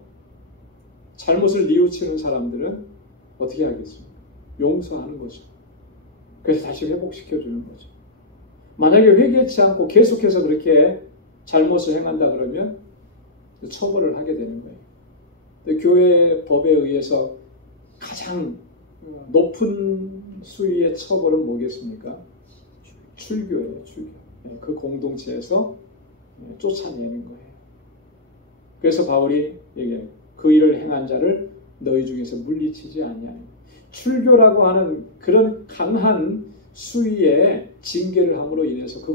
잘못을 뉘우치는 사람들은 어떻게 하겠습니까? 용서하는 거죠. 그래서 다시 회복시켜주는 거죠. 만약에 회개치 않고 계속해서 그렇게 잘못을 행한다 그러면 처벌을 하게 되는 거예요. 교회 법에 의해서 가장 높은 수위의 처벌은 뭐겠습니까? 출교예요. 출교. 그 공동체에서 쫓아내는 거예요. 그래서 바울이 얘기해요. 그 일을 행한 자를 너희 중에서 물리치지 아니하니. 출교라고 하는 그런 강한 수위의 징계를 함으로 인해서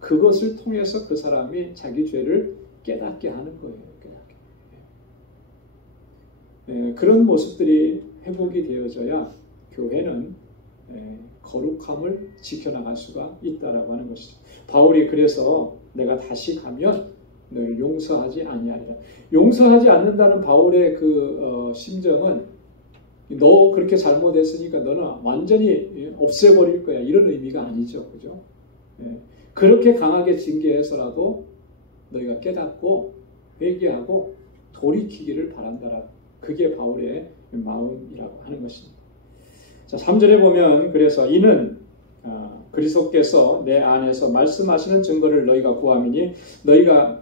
그것을 통해서 그 사람이 자기 죄를 깨닫게 하는 거예요. 깨닫게. 그런 모습들이 회복이 되어져야 교회는 거룩함을 지켜나갈 수가 있다라고 하는 것이죠. 바울이 그래서 내가 다시 가면 너를 용서하지 아니하리라. 용서하지 않는다는 바울의 심정은 너 그렇게 잘못했으니까 너는 완전히 없애버릴 거야, 이런 의미가 아니죠. 그죠? 그렇게 강하게 징계해서라도 너희가 깨닫고 회개하고 돌이키기를 바란다라. 그게 바울의 마음이라고 하는 것입니다. 자, 3절에 보면 그래서 이는 그리스도께서 내 안에서 말씀하시는 증거를 너희가 구함이니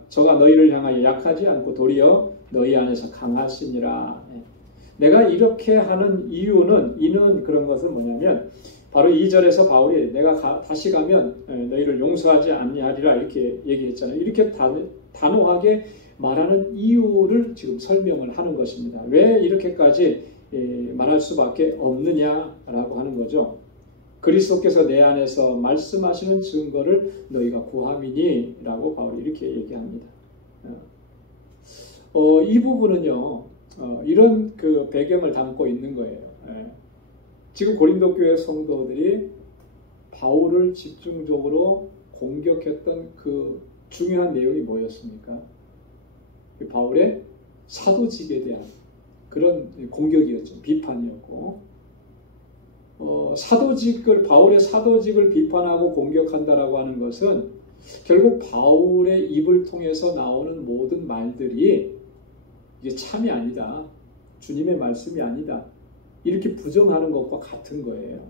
저가 너희를 향하여 약하지 않고 도리어 너희 안에서 강하시니라. 내가 이렇게 하는 이는 그런 것은 뭐냐면 바로 2절에서 바울이 내가 다시 가면 너희를 용서하지 아니하리라 이렇게 얘기했잖아요. 이렇게 단호하게 말하는 이유를 지금 설명을 하는 것입니다. 왜 이렇게까지 말할 수밖에 없느냐라고 하는 거죠. 그리스도께서 내 안에서 말씀하시는 증거를 너희가 구함이니 라고 바울이 이렇게 얘기합니다. 이 부분은요, 이런 그 배경을 담고 있는 거예요. 지금 고린도 교회 성도들이 바울을 집중적으로 공격했던 그 중요한 내용이 뭐였습니까? 바울의 사도직에 대한 그런 공격이었죠. 비판이었고, 바울의 사도직을 비판하고 공격한다라고 하는 것은 결국 바울의 입을 통해서 나오는 모든 말들이 이게 참이 아니다, 주님의 말씀이 아니다, 이렇게 부정하는 것과 같은 거예요.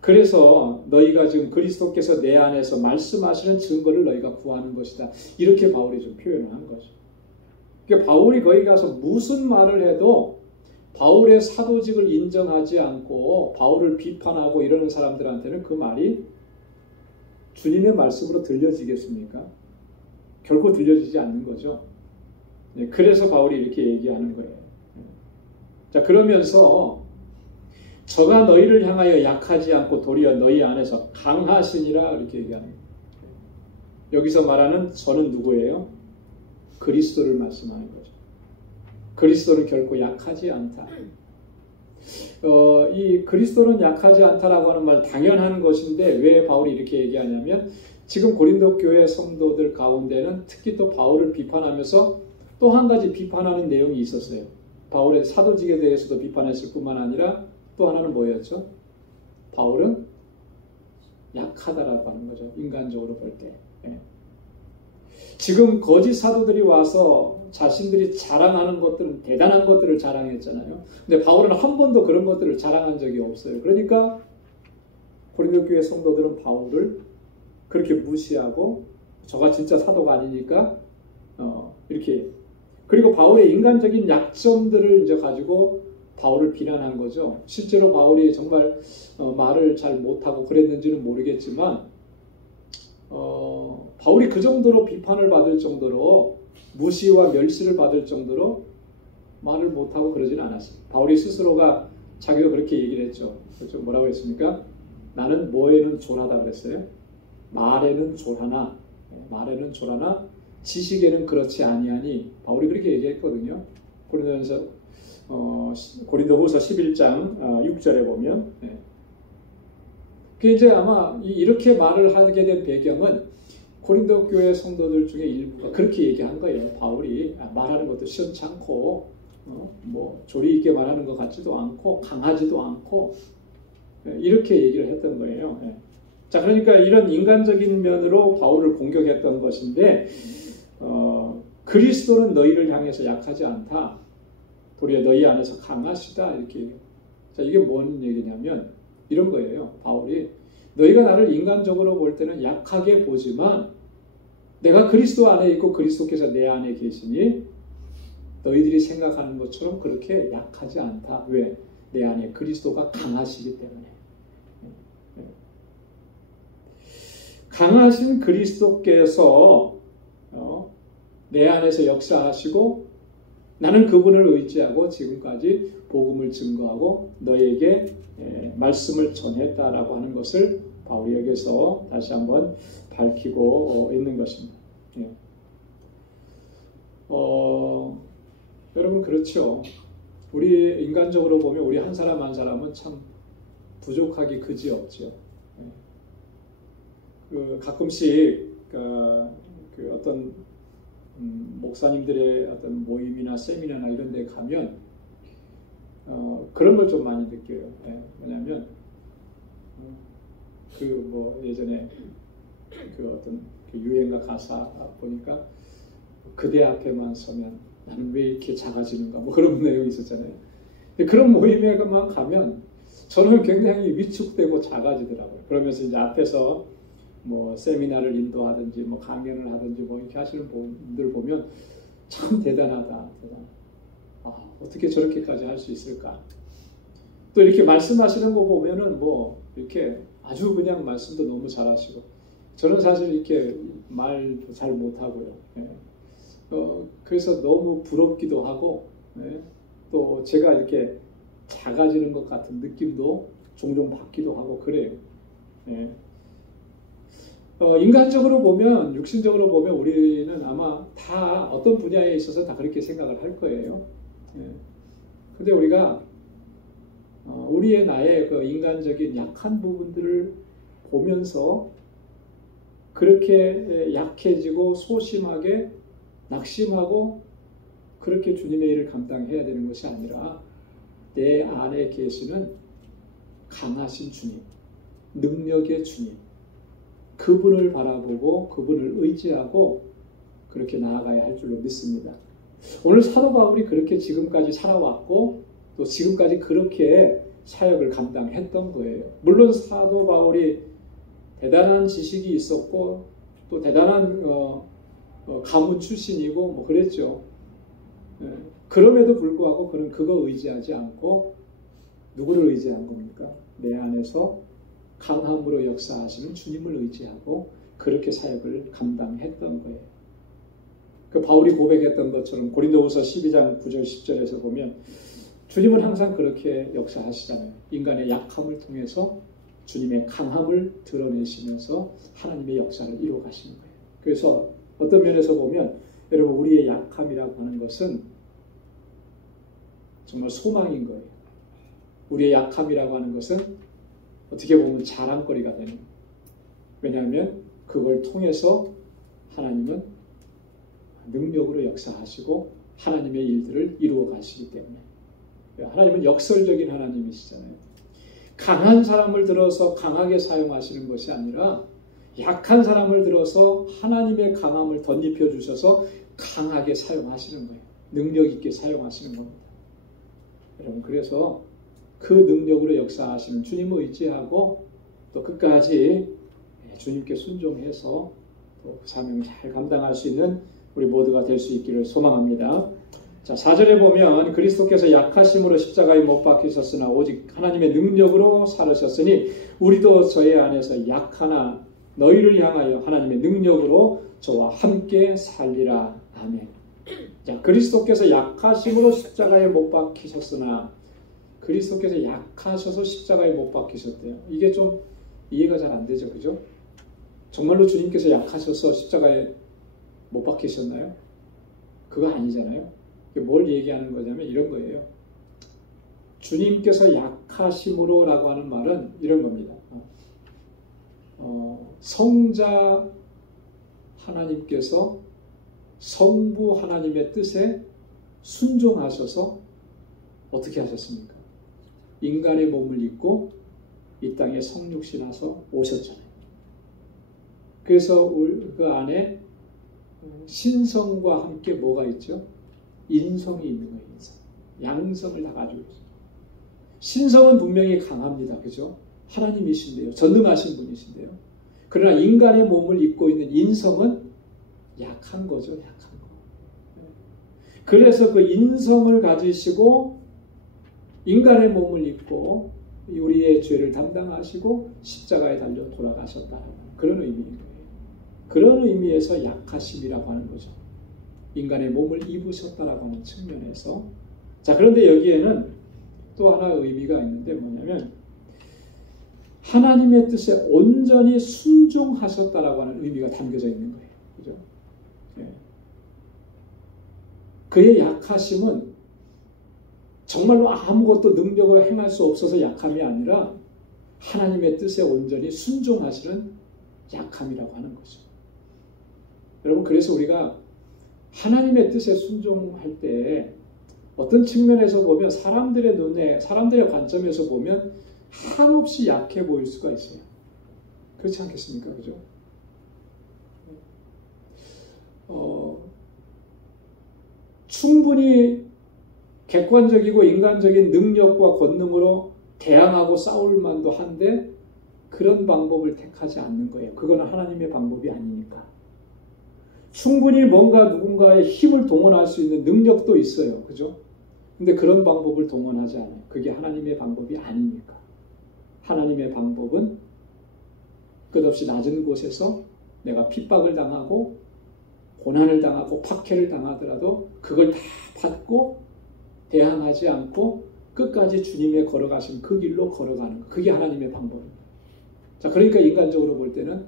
그래서 너희가 지금 그리스도께서 내 안에서 말씀하시는 증거를 너희가 구하는 것이다, 이렇게 바울이 좀 표현을 한 거죠. 그러니까 바울이 거기 가서 무슨 말을 해도 바울의 사도직을 인정하지 않고 바울을 비판하고 이러는 사람들한테는 그 말이 주님의 말씀으로 들려지겠습니까? 결코 들려지지 않는 거죠. 네, 그래서 바울이 이렇게 얘기하는 거예요. 자, 그러면서 저가 너희를 향하여 약하지 않고 도리어 너희 안에서 강하시니라 이렇게 얘기하는 거예요. 여기서 말하는 저는 누구예요? 그리스도를 말씀하는 거죠. 그리스도는 결코 약하지 않다. 이 그리스도는 약하지 않다라고 하는 말 당연한 것인데 왜 바울이 이렇게 얘기하냐면 지금 고린도 교회 성도들 가운데는 특히 또 바울을 비판하면서 또 한 가지 비판하는 내용이 있었어요. 바울의 사도직에 대해서도 비판했을 뿐만 아니라 또 하나는 뭐였죠? 바울은 약하다라고 하는 거죠. 인간적으로 볼 때. 예. 지금 거짓 사도들이 와서 자신들이 자랑하는 것들은 대단한 것들을 자랑했잖아요. 근데 바울은 한 번도 그런 것들을 자랑한 적이 없어요. 그러니까 고린도 교회 성도들은 바울을 그렇게 무시하고 저가 진짜 사도가 아니니까 이렇게 그리고 바울의 인간적인 약점들을 이제 가지고 바울을 비난한 거죠. 실제로 바울이 정말 말을 잘 못하고 그랬는지는 모르겠지만 바울이 그 정도로 비판을 받을 정도로 무시와 멸시를 받을 정도로 말을 못하고 그러지는 않았어요. 바울이 스스로가 자기가 그렇게 얘기를 했죠. 그렇죠? 뭐라고 했습니까? 나는 뭐에는 졸하다 그랬어요. 말에는 졸하나 지식에는 그렇지 아니하니 바울이 그렇게 얘기했거든요. 고린도후서 11장 6절에 보면 그 이제 아마 이렇게 말을 하게 된 배경은 고린도 교회 성도들 중에 일부가 그렇게 얘기한 거예요. 바울이 말하는 것도 시원치 않고 뭐 조리 있게 말하는 것 같지도 않고 강하지도 않고 이렇게 얘기를 했던 거예요. 자, 그러니까 이런 인간적인 면으로 바울을 공격했던 것인데 그리스도는 너희를 향해서 약하지 않다. 도리어 너희 안에서 강하시다. 이렇게 얘기해요. 자, 이게 뭔 얘기냐면 이런 거예요. 바울이 너희가 나를 인간적으로 볼 때는 약하게 보지만 내가 그리스도 안에 있고 그리스도께서 내 안에 계시니 너희들이 생각하는 것처럼 그렇게 약하지 않다. 왜? 내 안에 그리스도가 강하시기 때문에. 강하신 그리스도께서 내 안에서 역사하시고 나는 그분을 의지하고 지금까지 복음을 증거하고 너에게 말씀을 전했다라고 하는 것을 바울이 여기서 다시 한번 밝히고 있는 것입니다. 여러분 그렇죠. 우리 인간적으로 보면 우리 한 사람 한 사람은 참 부족하기 그지없죠. 가끔씩 그 어떤 목사님들의 어떤 모임이나 세미나나 이런 데 가면 그런 걸 좀 많이 느껴요. 뭐냐면 뭐 예전에 그 어떤 그 유행가 가사 보니까 그대 앞에만 서면 나는 왜 이렇게 작아지는가 뭐 그런 내용이 있었잖아요. 근데 그런 모임에만 가면 저는 굉장히 위축되고 작아지더라고요. 그러면서 이제 앞에서 뭐 세미나를 인도하든지 뭐 강연을 하든지 뭐 이렇게 하시는 분들 보면 참 대단하다. 어떻게 저렇게까지 할 수 있을까? 또 이렇게 말씀하시는 거 보면은 뭐 이렇게 아주 그냥 말씀도 너무 잘하시고 저는 사실 이렇게 말도 잘 못하고요. 그래서 너무 부럽기도 하고 또 제가 이렇게 작아지는 것 같은 느낌도 종종 받기도 하고 그래요. 인간적으로 보면, 육신적으로 보면 우리는 아마 다 어떤 분야에 있어서 다 그렇게 생각을 할 거예요. 근데 우리가 우리의 나의 그 인간적인 약한 부분들을 보면서 그렇게 약해지고 소심하게 낙심하고 그렇게 주님의 일을 감당해야 되는 것이 아니라 내 안에 계시는 강하신 주님, 능력의 주님, 그분을 바라보고 그분을 의지하고 그렇게 나아가야 할 줄로 믿습니다. 오늘 사도 바울이 그렇게 지금까지 살아왔고 또 지금까지 그렇게 사역을 감당했던 거예요. 물론 사도 바울이 대단한 지식이 있었고 또 대단한 가문 출신이고 뭐 그랬죠. 그럼에도 불구하고 그는 그거 의지하지 않고 누구를 의지한 겁니까? 내 안에서 강함으로 역사하시는 주님을 의지하고 그렇게 사역을 감당했던 거예요. 그 바울이 고백했던 것처럼 고린도후서 12장 9절 10절에서 보면 주님은 항상 그렇게 역사하시잖아요. 인간의 약함을 통해서 주님의 강함을 드러내시면서 하나님의 역사를 이루어 가시는 거예요. 그래서 어떤 면에서 보면 여러분 우리의 약함이라고 하는 것은 정말 소망인 거예요. 우리의 약함이라고 하는 것은 어떻게 보면 자랑거리가 되는 거예요. 왜냐하면 그걸 통해서 하나님은 능력으로 역사하시고 하나님의 일들을 이루어 가시기 때문에 하나님은 역설적인 하나님이시잖아요. 강한 사람을 들어서 강하게 사용하시는 것이 아니라 약한 사람을 들어서 하나님의 강함을 덧입혀 주셔서 강하게 사용하시는 거예요. 능력 있게 사용하시는 겁니다. 여러분 그래서 그 능력으로 역사하시는 주님을 의지하고 또 끝까지 주님께 순종해서 또 그 사명을 잘 감당할 수 있는 우리 모두가 될 수 있기를 소망합니다. 자, 4절에 보면 그리스도께서 약하심으로 십자가에 못 박히셨으나 오직 하나님의 능력으로 살으셨으니 우리도 저의 안에서 약하나 너희를 향하여 하나님의 능력으로 저와 함께 살리라. 아멘. 자, 그리스도께서 약하심으로 십자가에 못 박히셨으나 그리스도께서 약하셔서 십자가에 못 박히셨대요. 이게 좀 이해가 잘 안 되죠. 그죠? 정말로 주님께서 약하셔서 십자가에 못 박히셨나요? 그거 아니잖아요. 뭘 얘기하는 거냐면 이런 거예요. 주님께서 약하심으로 라고 하는 말은 이런 겁니다. 성자 하나님께서 성부 하나님의 뜻에 순종하셔서 어떻게 하셨습니까? 인간의 몸을 입고 이 땅에 성육신하서 오셨잖아요. 그래서 그 안에 신성과 함께 뭐가 있죠? 인성이 있는 거예요. 인성. 양성을 다 가지고 있어요. 신성은 분명히 강합니다. 그죠? 하나님이신데요. 전능하신 분이신데요. 그러나 인간의 몸을 입고 있는 인성은 약한 거죠. 약한 거. 그래서 그 인성을 가지시고 인간의 몸을 입고 우리의 죄를 담당하시고 십자가에 달려 돌아가셨다는 그런 의미인 거예요. 그런 의미에서 약하심이라고 하는 거죠. 인간의 몸을 입으셨다라고 하는 측면에서. 자, 그런데 여기에는 또 하나 의미가 있는데 뭐냐면 하나님의 뜻에 온전히 순종하셨다라고 하는 의미가 담겨져 있는 거예요. 그죠? 예. 그의 약하심은 정말로 아무것도 능력을 행할 수 없어서 약함이 아니라 하나님의 뜻에 온전히 순종하시는 약함이라고 하는 거죠. 여러분 그래서 우리가 하나님의 뜻에 순종할 때 어떤 측면에서 보면 사람들의 눈에 사람들의 관점에서 보면 한없이 약해 보일 수가 있어요. 그렇지 않겠습니까? 그죠? 충분히 객관적이고 인간적인 능력과 권능으로 대항하고 싸울 만도 한데 그런 방법을 택하지 않는 거예요. 그거는 하나님의 방법이 아니니까. 충분히 뭔가 누군가의 힘을 동원할 수 있는 능력도 있어요. 그죠? 근데 그런 방법을 동원하지 않아요. 그게 하나님의 방법이 아니니까. 하나님의 방법은 끝없이 낮은 곳에서 내가 핍박을 당하고 고난을 당하고 박해를 당하더라도 그걸 다 받고 대항하지 않고 끝까지 주님의 걸어가신 그 길로 걸어가는 거. 그게 하나님의 방법입니다. 자, 그러니까 인간적으로 볼 때는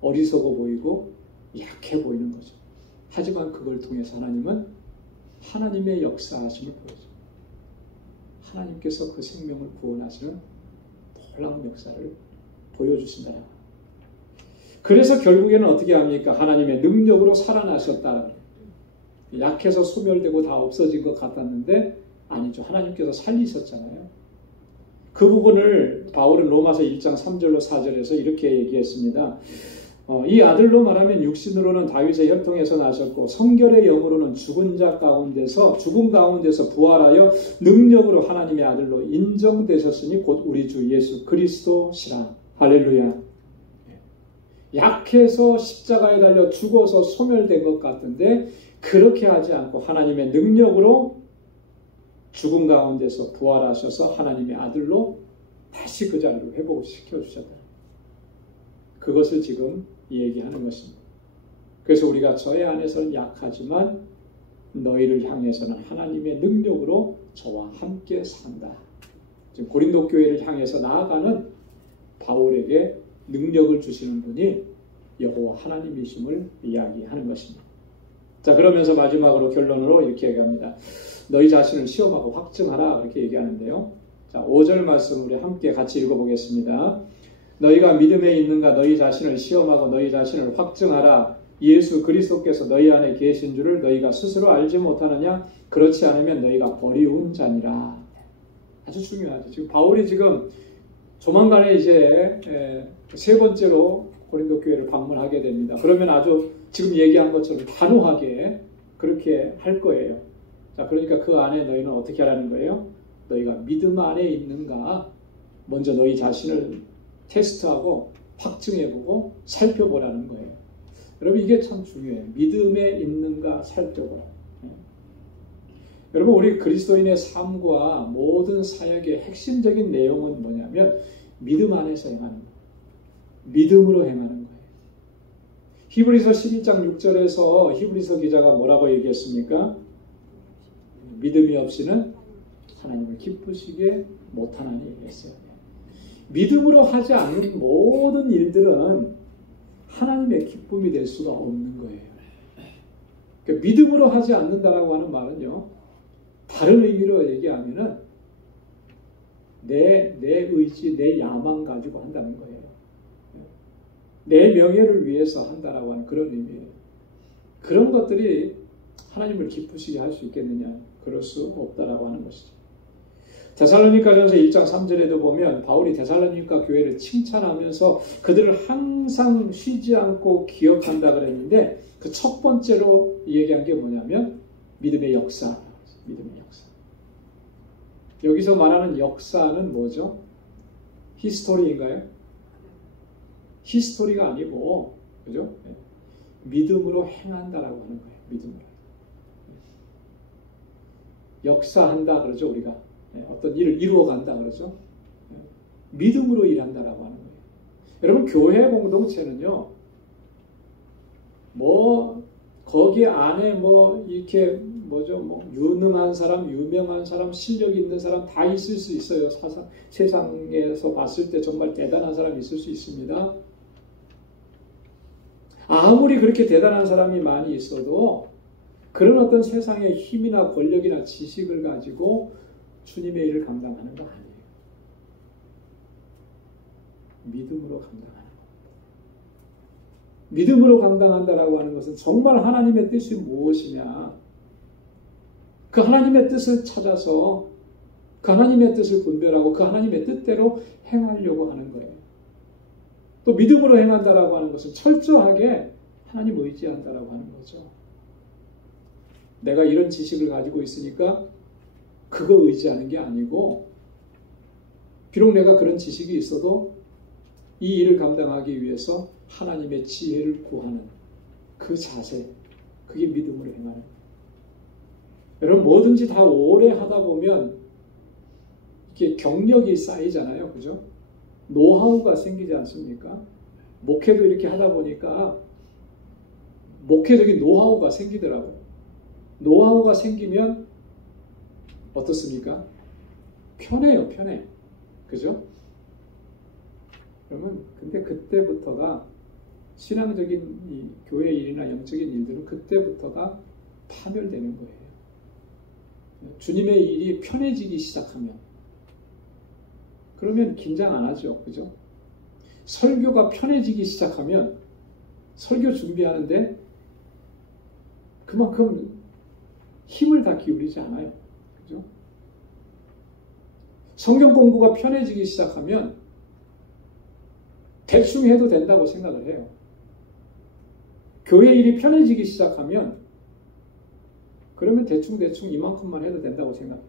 어리석어 보이고 약해 보이는 거죠. 하지만 그걸 통해서 하나님은 하나님의 역사하심을 보여줍니다. 하나님께서 그 생명을 구원하시는 놀라운 역사를 보여주신다. 그래서 결국에는 어떻게 합니까? 하나님의 능력으로 살아나셨다. 약해서 소멸되고 다 없어진 것 같았는데 아니죠. 하나님께서 살리셨잖아요. 그 부분을 바울은 로마서 1장 3절로 4절에서 이렇게 얘기했습니다. 이 아들로 말하면 육신으로는 다윗의 혈통에서 나셨고 성결의 영으로는 죽은 가운데서 부활하여 능력으로 하나님의 아들로 인정되셨으니 곧 우리 주 예수 그리스도시라. 할렐루야. 약해서 십자가에 달려 죽어서 소멸된 것 같은데 그렇게 하지 않고 하나님의 능력으로 죽음 가운데서 부활하셔서 하나님의 아들로 다시 그 자리로 회복시켜 주셨다. 그것을 지금 얘기하는 것입니다. 그래서 우리가 저의 안에서는 약하지만 너희를 향해서는 하나님의 능력으로 저와 함께 산다. 지금 고린도 교회를 향해서 나아가는 바울에게 능력을 주시는 분이 여호와 하나님이심을 이야기하는 것입니다. 자, 그러면서 마지막으로 결론으로 이렇게 얘기합니다. 너희 자신을 시험하고 확증하라 그렇게 얘기하는데요. 자, 5절 말씀 우리 함께 같이 읽어보겠습니다. 너희가 믿음에 있는가 너희 자신을 시험하고 너희 자신을 확증하라. 예수 그리스도께서 너희 안에 계신 줄을 너희가 스스로 알지 못하느냐? 그렇지 않으면 너희가 버리운 자니라. 아주 중요하죠. 지금 바울이 지금 조만간에 이제 세 번째로 고린도 교회를 방문하게 됩니다. 그러면 아주 지금 얘기한 것처럼 단호하게 그렇게 할 거예요. 자, 그러니까 그 안에 너희는 어떻게 하라는 거예요? 너희가 믿음 안에 있는가? 먼저 너희 자신을 테스트하고 확증해보고 살펴보라는 거예요. 여러분 이게 참 중요해요. 믿음에 있는가 살펴보라. 여러분 우리 그리스도인의 삶과 모든 사역의 핵심적인 내용은 뭐냐면 믿음 안에서 행하는 거예요. 믿음으로 행하는 거예요. 히브리서 11장 6절에서 히브리서 기자가 뭐라고 얘기했습니까? 믿음이 없이는 하나님을 기쁘시게 못하나니 했어요. 믿음으로 하지 않는 모든 일들은 하나님의 기쁨이 될 수가 없는 거예요. 그러니까 믿음으로 하지 않는다라고 하는 말은요, 다른 의미로 얘기하면은 내 의지, 내 야망 가지고 한다는 거예요. 내 명예를 위해서 한다라고 하는 그런 의미예요. 그런 것들이 하나님을 기쁘시게 할 수 있겠느냐? 그럴 수 없다라고 하는 것이죠. 데살로니가전서 1장 3절에도 보면 바울이 데살로니가 교회를 칭찬하면서 그들을 항상 쉬지 않고 기억한다 그랬는데 그 첫 번째로 얘기한 게 뭐냐면 믿음의 역사. 믿음의 역사. 여기서 말하는 역사는 뭐죠? 히스토리인가요? 히스토리가 아니고, 그죠? 믿음으로 행한다라고 하는 거예요. 믿음으로. 역사한다 그러죠, 우리가. 어떤 일을 이루어간다 그러죠. 믿음으로 일한다라고 하는 거예요. 여러분 교회 공동체는요, 뭐 거기 안에 뭐 이렇게 뭐죠, 뭐 유능한 사람, 유명한 사람, 실력 있는 사람 다 있을 수 있어요. 세상에서 봤을 때 정말 대단한 사람이 있을 수 있습니다. 아무리 그렇게 대단한 사람이 많이 있어도 그런 어떤 세상의 힘이나 권력이나 지식을 가지고 주님의 일을 감당하는 거 아니에요. 믿음으로 감당하는 겁니다. 믿음으로 감당한다라고 하는 것은 정말 하나님의 뜻이 무엇이냐? 그 하나님의 뜻을 찾아서 그 하나님의 뜻을 분별하고 그 하나님의 뜻대로 행하려고 하는 거예요. 또 믿음으로 행한다라고 하는 것은 철저하게 하나님 의지한다라고 하는 거죠. 내가 이런 지식을 가지고 있으니까 그거 의지하는 게 아니고, 비록 내가 그런 지식이 있어도 이 일을 감당하기 위해서 하나님의 지혜를 구하는 그 자세, 그게 믿음으로 행하는 거예요. 여러분 뭐든지 다 오래 하다 보면 이게 경력이 쌓이잖아요. 그죠? 노하우가 생기지 않습니까? 목회도 이렇게 하다 보니까 목회적인 노하우가 생기더라고요. 노하우가 생기면 어떻습니까? 편해요, 편해. 그죠? 그러면 근데 그때부터가 신앙적인 이 교회 일이나 영적인 일들은 그때부터가 파멸되는 거예요. 주님의 일이 편해지기 시작하면, 그러면 긴장 안 하죠. 그죠? 설교가 편해지기 시작하면 설교 준비하는데 그만큼 힘을 다 기울이지 않아요. 그죠? 성경 공부가 편해지기 시작하면 대충 해도 된다고 생각을 해요. 교회 일이 편해지기 시작하면 그러면 대충 이만큼만 해도 된다고 생각해요.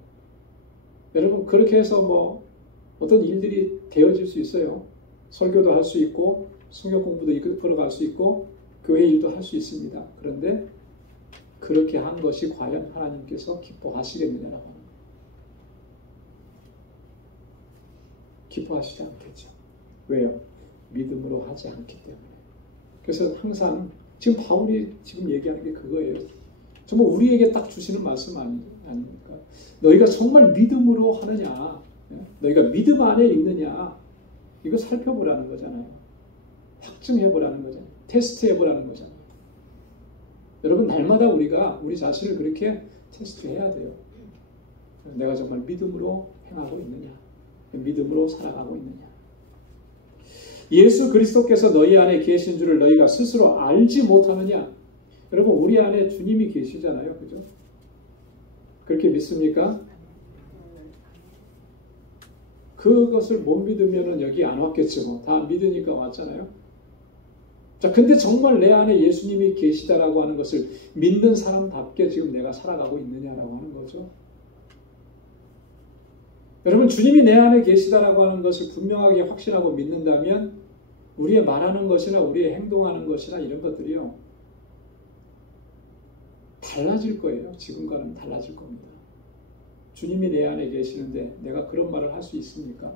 여러분 그렇게 해서 뭐 어떤 일들이 되어질 수 있어요. 설교도 할 수 있고 성경 공부도 이끌어갈 수 있고 교회 일도 할 수 있습니다. 그런데 그렇게 한 것이 과연 하나님께서 기뻐하시겠느냐라고 하는 거예요. 기뻐하시지 않겠죠. 왜요? 믿음으로 하지 않기 때문에. 그래서 항상 지금 바울이 지금 얘기하는 게 그거예요. 정말 우리에게 딱 주시는 말씀 아닙니까? 너희가 정말 믿음으로 하느냐, 너희가 믿음 안에 있느냐, 이거 살펴보라는 거잖아요. 확증해보라는 거잖아요. 테스트해보라는 거잖아요. 여러분, 날마다 우리가 우리 자신을 그렇게 테스트해야 돼요. 내가 정말 믿음으로 행하고 있느냐, 믿음으로 살아가고 있느냐. 예수 그리스도께서 너희 안에 계신 줄을 너희가 스스로 알지 못하느냐. 여러분, 우리 안에 주님이 계시잖아요. 그죠? 그렇게 믿습니까? 그것을 못 믿으면 여기 안 왔겠죠. 다 믿으니까 왔잖아요. 자, 근데 정말 내 안에 예수님이 계시다라고 하는 것을 믿는 사람답게 지금 내가 살아가고 있느냐라고 하는 거죠. 여러분, 주님이 내 안에 계시다라고 하는 것을 분명하게 확신하고 믿는다면 우리의 말하는 것이나 우리의 행동하는 것이나 이런 것들이요, 달라질 거예요. 지금과는 달라질 겁니다. 주님이 내 안에 계시는데 내가 그런 말을 할 수 있습니까?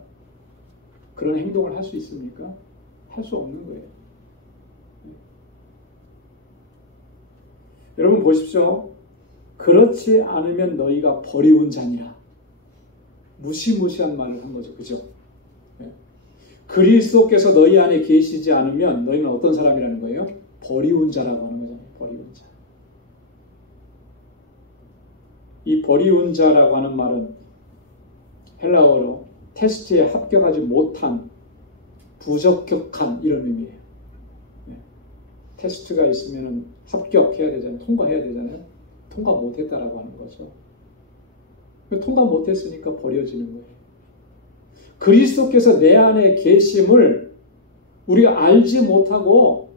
그런 행동을 할 수 있습니까? 할 수 없는 거예요. 여러분 보십시오. 그렇지 않으면 너희가 버리운 자니라. 무시무시한 말을 한 거죠. 그죠? 그리스도께서 너희 안에 계시지 않으면 너희는 어떤 사람이라는 거예요? 버리운 자라고 하는 거잖아요. 버리운 자. 이 버리운 자라고 하는 말은 헬라어로 테스트에 합격하지 못한, 부적격한 이런 의미예요. 테스트가 있으면 합격해야 되잖아요. 통과해야 되잖아요. 통과 못했다라고 하는 거죠. 통과 못했으니까 버려지는 거예요. 그리스도께서 내 안에 계심을 우리가 알지 못하고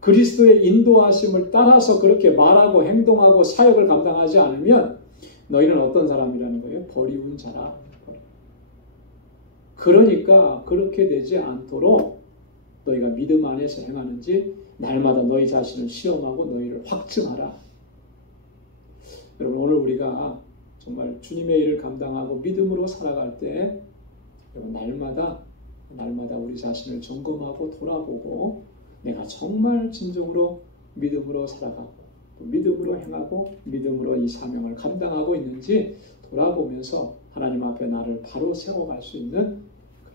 그리스도의 인도하심을 따라서 그렇게 말하고 행동하고 사역을 감당하지 않으면 너희는 어떤 사람이라는 거예요? 버리운 자라. 그러니까 그렇게 되지 않도록 너희가 믿음 안에서 행하는지 날마다 너희 자신을 시험하고 너희를 확증하라. 여러분, 오늘 우리가 정말 주님의 일을 감당하고 믿음으로 살아갈 때 날마다 우리 자신을 점검하고 돌아보고 내가 정말 진정으로 믿음으로 살아가고 또 믿음으로 행하고 믿음으로 이 사명을 감당하고 있는지 돌아보면서 하나님 앞에 나를 바로 세워갈 수 있는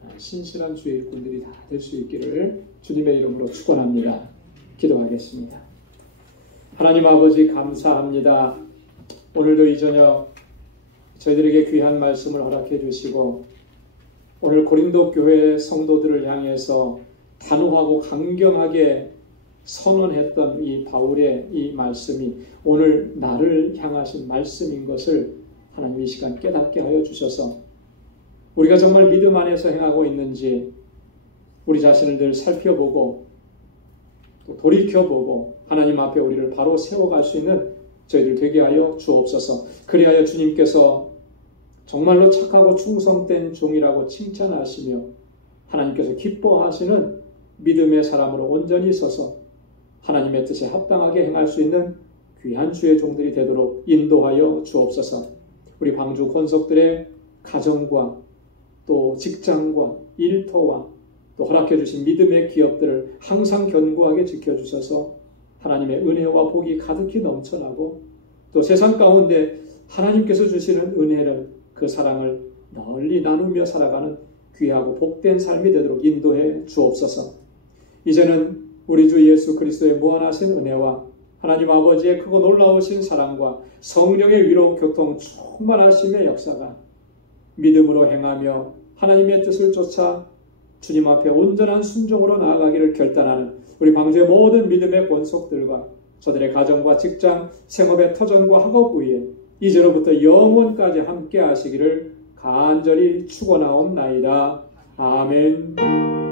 그런 신실한 주의 일꾼들이 다 될 수 있기를 주님의 이름으로 축원합니다. 기도하겠습니다. 하나님 아버지, 감사합니다. 오늘도 이 저녁 저희들에게 귀한 말씀을 허락해 주시고 오늘 고린도 교회 성도들을 향해서 단호하고 강경하게 선언했던 이 바울의 이 말씀이 오늘 나를 향하신 말씀인 것을 하나님 이 시간 깨닫게 하여 주셔서 우리가 정말 믿음 안에서 행하고 있는지 우리 자신을 늘 살펴보고 또 돌이켜보고 하나님 앞에 우리를 바로 세워갈 수 있는 저희들 되게 하여 주옵소서. 그리하여 주님께서 정말로 착하고 충성된 종이라고 칭찬하시며 하나님께서 기뻐하시는 믿음의 사람으로 온전히 서서 하나님의 뜻에 합당하게 행할 수 있는 귀한 주의 종들이 되도록 인도하여 주옵소서. 우리 방주 권속들의 가정과 또 직장과 일터와 또 허락해 주신 믿음의 기업들을 항상 견고하게 지켜주셔서 하나님의 은혜와 복이 가득히 넘쳐나고 또 세상 가운데 하나님께서 주시는 은혜를, 그 사랑을 널리 나누며 살아가는 귀하고 복된 삶이 되도록 인도해 주옵소서. 이제는 우리 주 예수 그리스도의 무한하신 은혜와 하나님 아버지의 크고 놀라우신 사랑과 성령의 위로 교통 충만하심의 역사가 믿음으로 행하며 하나님의 뜻을 쫓아 주님 앞에 온전한 순종으로 나아가기를 결단하는 우리 방주의 모든 믿음의 권속들과 저들의 가정과 직장, 생업의 터전과 학업 위에 이제로부터 영원까지 함께 하시기를 간절히 축원하옵나이다. 아멘.